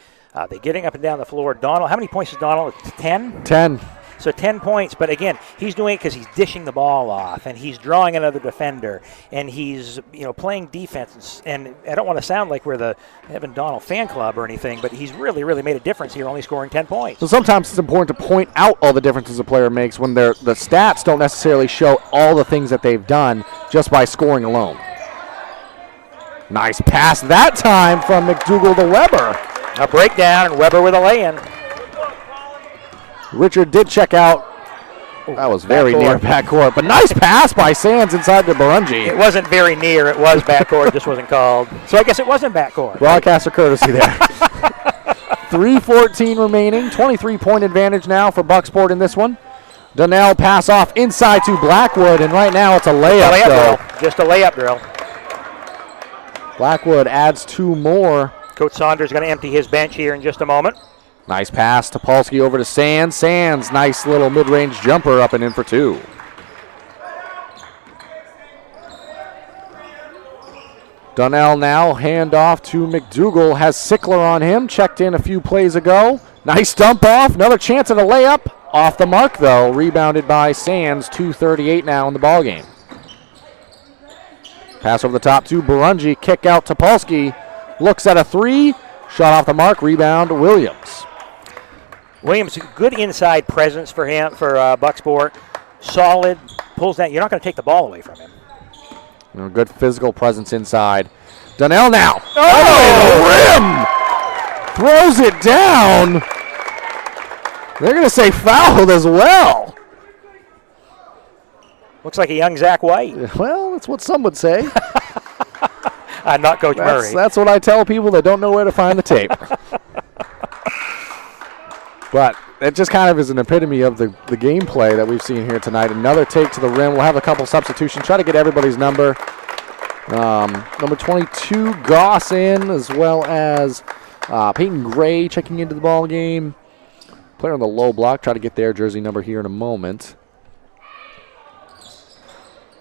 They're getting up and down the floor. Donald, how many points is Donald? 10? 10. So 10 points, but again, he's doing it because he's dishing the ball off, and he's drawing another defender, and he's playing defense. And I don't want to sound like we're the Evan Donald fan club or anything, but he's really, really made a difference here, only scoring 10 points. So sometimes it's important to point out all the differences a player makes when the stats don't necessarily show all the things that they've done just by scoring alone. Nice pass that time from McDougal to Weber. A breakdown, and Weber with a lay-in. Richard did check out. That was very near backcourt, but nice pass by Sands inside the Barungi. It wasn't very near. It was backcourt, just wasn't called. So I guess it wasn't backcourt. Broadcaster courtesy there. 3:14 remaining. 23-point advantage now for Bucksport in this one. Donnell pass off inside to Blackwood, and right now it's a layup drill. Just a layup drill. Blackwood adds 2 more. Coach Saunders going to empty his bench here in just a moment. Nice pass. Topolsky over to Sands. Sands, nice little mid-range jumper up and in for 2. Donnell now hand off to McDougal. Has Sickler on him. Checked in a few plays ago. Nice dump off. Another chance at a layup. Off the mark, though. Rebounded by Sands. 2:38 now in the ballgame. Pass over the top to Barungi. Kick out Topolsky. Looks at a 3. Shot off the mark. Rebound Williams. Williams, good inside presence for him, for Bucksport. Solid, pulls that. You're not going to take the ball away from him. Good physical presence inside. Donnell now. Oh, the rim! Throws it down. They're going to say fouled as well. Looks like a young Zach White. Well, that's what some would say. Not Coach Murray. That's what I tell people that don't know where to find the tape. But it just kind of is an epitome of the gameplay that we've seen here tonight. Another take to the rim. We'll have a couple substitutions. Try to get everybody's number. Number 22, Goss in, as well as Peyton Gray checking into the ball game. Player on the low block. Try to get their jersey number here in a moment.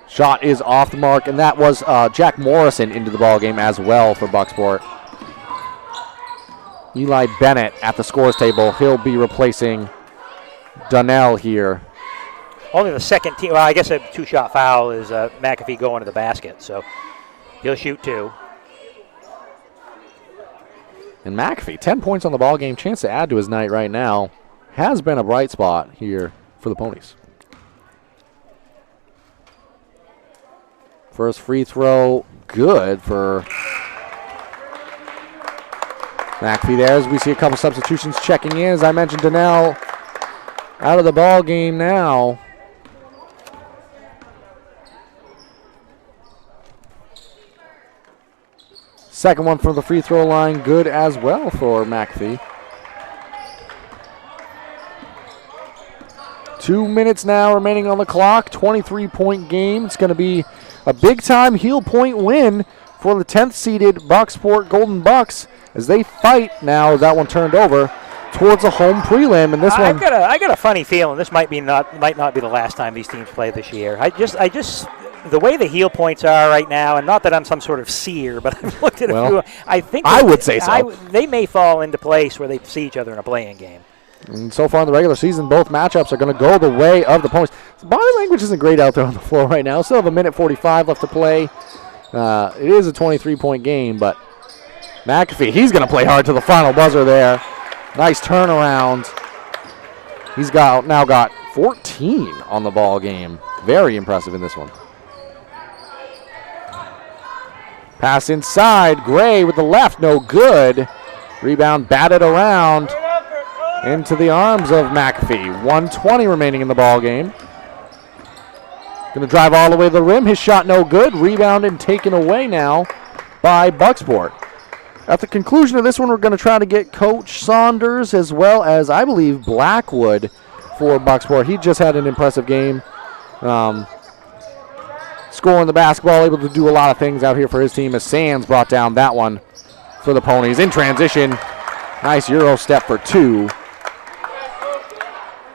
Shot is off the mark, and that was Jack Morrison into the ball game as well for Bucksport. Eli Bennett at the scores table. He'll be replacing Donnell here. Only the second team. Well, I guess a 2-shot foul is McAfee going to the basket, so he'll shoot 2. And McAfee, 10 points on the ball game. Chance to add to his night right now. Has been a bright spot here for the Ponies. First free throw, good for McAfee there. As we see a couple substitutions checking in. As I mentioned, Donnell out of the ball game now. Second one from the free throw line, good as well for McAfee. 2 minutes now remaining on the clock. 23-point game. It's going to be a big-time heel point win for the 10th seeded Bucksport Golden Bucks as they fight now. That one turned over towards a home prelim, and this one. I got a funny feeling this might not be the last time these teams play this year. I just the way the heel points are right now, and not that I'm some sort of seer, but I've looked at a few. I would say so. They may fall into place where they see each other in a playing game. And so far in the regular season, both matchups are going to go the way of the Ponies. Body language isn't great out there on the floor right now. Still have 1:45 left to play. It is a 23-point game, but McAfee, he's going to play hard to the final buzzer there. Nice turnaround. He's now got 14 on the ball game. Very impressive in this one. Pass inside. Gray with the left, no good. Rebound batted around into the arms of McAfee. 1:20 remaining in the ball game. Going to drive all the way to the rim. His shot no good. Rebound and taken away now by Bucksport. At the conclusion of this one, we're going to try to get Coach Saunders as well as, I believe, Blackwood for Bucksport. He just had an impressive game. Scoring the basketball, able to do a lot of things out here for his team as Sands brought down that one for the Ponies. In transition, nice Euro step for 2.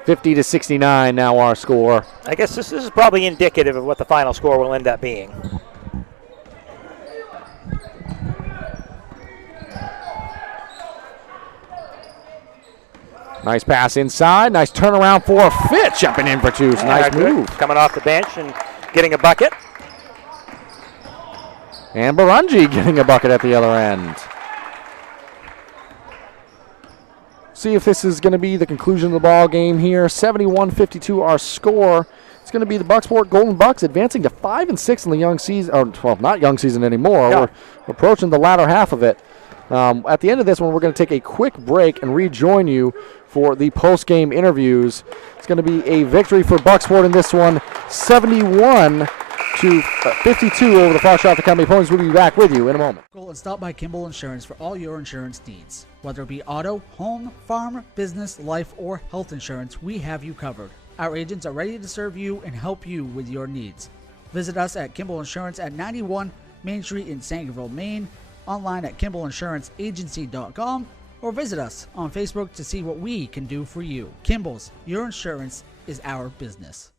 50-69 now our score. I guess this is probably indicative of what the final score will end up being. Nice pass inside. Nice turnaround for Fitch. Jumping in for two. Nice move. Coming off the bench and getting a bucket. And Barungi getting a bucket at the other end. See if this is going to be the conclusion of the ball game here. 71-52 our score. It's going to be the Bucksport Golden Bucks advancing to 5-6 in the young season. Or, well, not young season anymore. No. We're approaching the latter half of it. At the end of this one, we're going to take a quick break and rejoin you for the post-game interviews. It's going to be a victory for Bucksport in this one, 71-52 over the Foxcroft Academy Ponies. We'll be back with you in a moment. And stop by Kimball Insurance for all your insurance needs. Whether it be auto, home, farm, business, life, or health insurance, we have you covered. Our agents are ready to serve you and help you with your needs. Visit us at Kimball Insurance at 91 Main Street in Sangerville, Maine, online at KimballInsuranceAgency.com, or visit us on Facebook to see what we can do for you. Kimball's, your insurance is our business.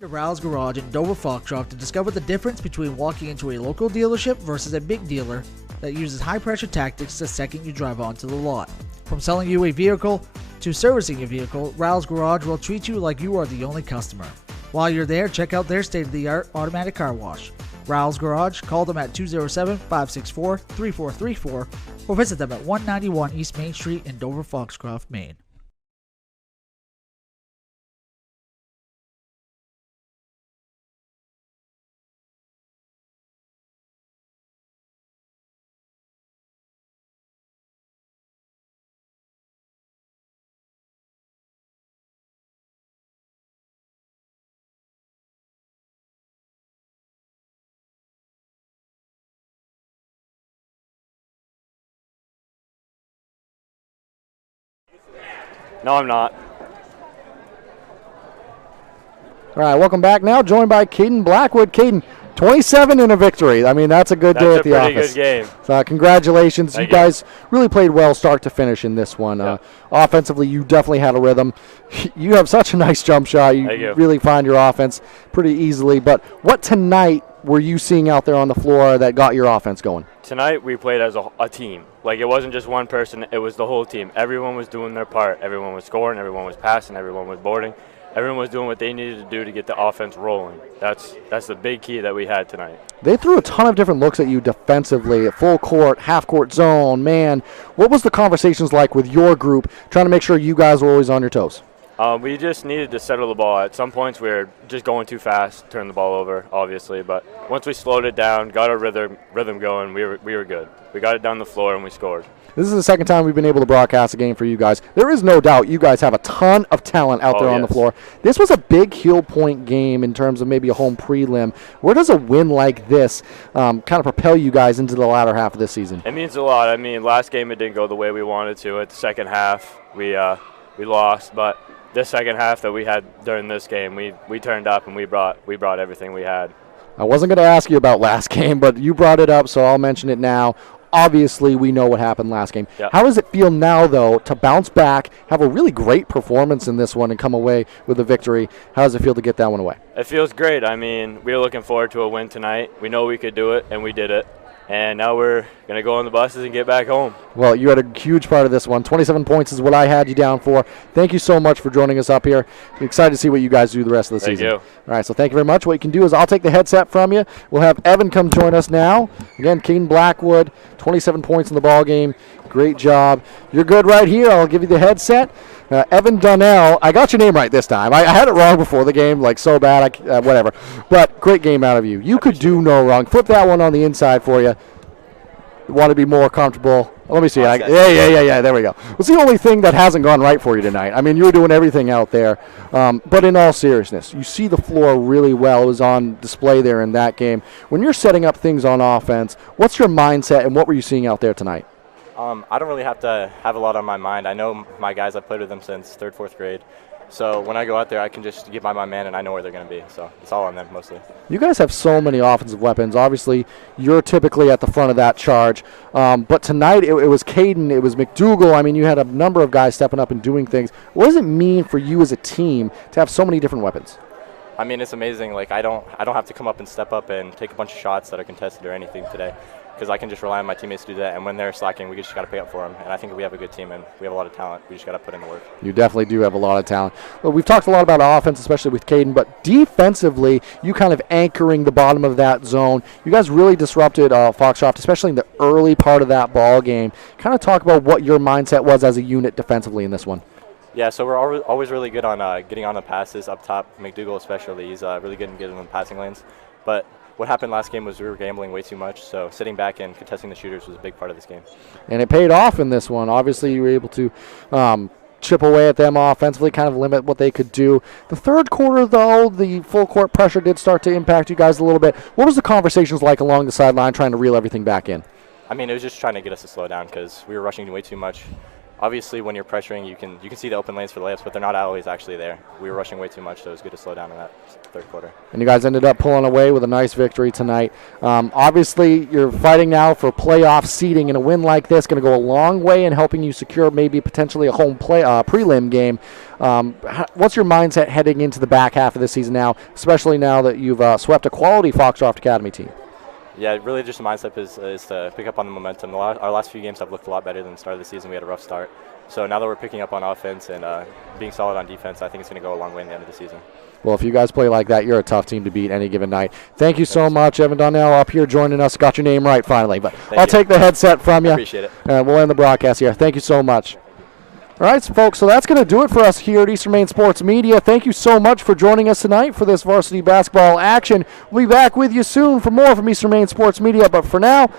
To Rouse Garage in Dover Foxcroft to discover the difference between walking into a local dealership versus a big dealer that uses high-pressure tactics the second you drive onto the lot. From selling you a vehicle to servicing your vehicle, Rouse Garage will treat you like you are the only customer. While you're there, check out their state-of-the-art automatic car wash. Rouse Garage, call them at 207-564-3434 or visit them at 191 East Main Street in Dover Foxcroft, Maine. No, I'm not. All right, welcome back now, joined by Caden Blackwood. Caden, 27 in a victory. I mean, that's a good day at the office. That's a pretty good game. So, congratulations. Thank you guys really played well start to finish in this one. Yeah. Offensively, you definitely had a rhythm. You have such a nice jump shot. You really find your offense pretty easily. But what tonight were you seeing out there on the floor that got your offense going? Tonight we played as a team. Like, it wasn't just one person, it was the whole team. Everyone was doing their part. Everyone was scoring, everyone was passing, everyone was boarding. Everyone was doing what they needed to do to get the offense rolling. That's the big key that we had tonight. They threw a ton of different looks at you defensively, at full court, half court zone, man. What was the conversations like with your group, trying to make sure you guys were always on your toes? We just needed to settle the ball. At some points we were just going too fast, turned the ball over, obviously. But once we slowed it down, got our rhythm going, we were good. We got it down the floor and we scored. This is the second time we've been able to broadcast a game for you guys. There is no doubt you guys have a ton of talent out there on the floor. This was a big heel point game in terms of maybe a home prelim. Where does a win like this kind of propel you guys into the latter half of this season? It means a lot. I mean, last game it didn't go the way we wanted to. At the second half, we lost, but this second half that we had during this game, we turned up and we brought everything we had. I wasn't going to ask you about last game, but you brought it up, so I'll mention it now. Obviously, we know what happened last game. Yep. How does it feel now, though, to bounce back, have a really great performance in this one, and come away with a victory? How does it feel to get that one away? It feels great. I mean, we were looking forward to a win tonight. We know we could do it, and we did it. And now we're going to go on the buses and get back home. Well, you had a huge part of this one. 27 points is what I had you down for. Thank you so much for joining us up here. I'm excited to see what you guys do the rest of the season. Thank you. All right, so thank you very much. What you can do is I'll take the headset from you. We'll have Evan come join us now. Again, Caden Blackwood, 27 points in the ball game. Great job. You're good right here. I'll give you the headset. Evan Donnell, I got your name right this time. I had it wrong before the game, like so bad, whatever. But great game out of you. You could do no wrong. Flip that one on the inside for you. Want to be more comfortable. Let me see. Yeah. There we go. It's the only thing that hasn't gone right for you tonight. I mean, you were doing everything out there. But in all seriousness, you see the floor really well. It was on display there in that game. When you're setting up things on offense, what's your mindset and what were you seeing out there tonight? I don't really have to have a lot on my mind. I know my guys. I've played with them since 3rd, 4th grade. So when I go out there, I can just get by my man, and I know where they're going to be. So it's all on them mostly. You guys have so many offensive weapons. Obviously, you're typically at the front of that charge. But tonight, it was Caden, it was McDougal. I mean, you had a number of guys stepping up and doing things. What does it mean for you as a team to have so many different weapons? I mean, it's amazing. Like I don't have to come up and step up and take a bunch of shots that are contested or anything today, because I can just rely on my teammates to do that. And when they're slacking, we just got to pick up for them. And I think we have a good team, and we have a lot of talent. We just got to put in the work. You definitely do have a lot of talent. Well, we've talked a lot about offense, especially with Caden, but defensively, you kind of anchoring the bottom of that zone. You guys really disrupted Foxcroft, especially in the early part of that ball game. Kind of talk about what your mindset was as a unit defensively in this one. Yeah, so we're always really good on getting on the passes up top. McDougal especially, he's really good in getting in the passing lanes. But what happened last game was we were gambling way too much, so sitting back and contesting the shooters was a big part of this game. And it paid off in this one. Obviously, you were able to chip away at them offensively, kind of limit what they could do. The third quarter, though, the full court pressure did start to impact you guys a little bit. What was the conversations like along the sideline trying to reel everything back in? I mean, it was just trying to get us to slow down because we were rushing way too much. Obviously, when you're pressuring, you can see the open lanes for layups, but they're not always actually there. We were rushing way too much, so it was good to slow down in that third quarter. And you guys ended up pulling away with a nice victory tonight. Obviously, you're fighting now for playoff seeding, and a win like this going to go a long way in helping you secure maybe potentially a home prelim game. What's your mindset heading into the back half of the season now, especially now that you've swept a quality Foxcroft Academy team? Yeah, really just the mindset is to pick up on the momentum. Our last few games have looked a lot better than the start of the season. We had a rough start. So now that we're picking up on offense and being solid on defense, I think it's going to go a long way in the end of the season. Well, if you guys play like that, you're a tough team to beat any given night. Thank you so much, Evan Donnell, up here joining us. Got your name right finally, but I'll take the headset from you. Appreciate it. And we'll end the broadcast here. Thank you so much. All right, folks, so that's going to do it for us here at Eastern Maine Sports Media. Thank you so much for joining us tonight for this varsity basketball action. We'll be back with you soon for more from Eastern Maine Sports Media, but for now,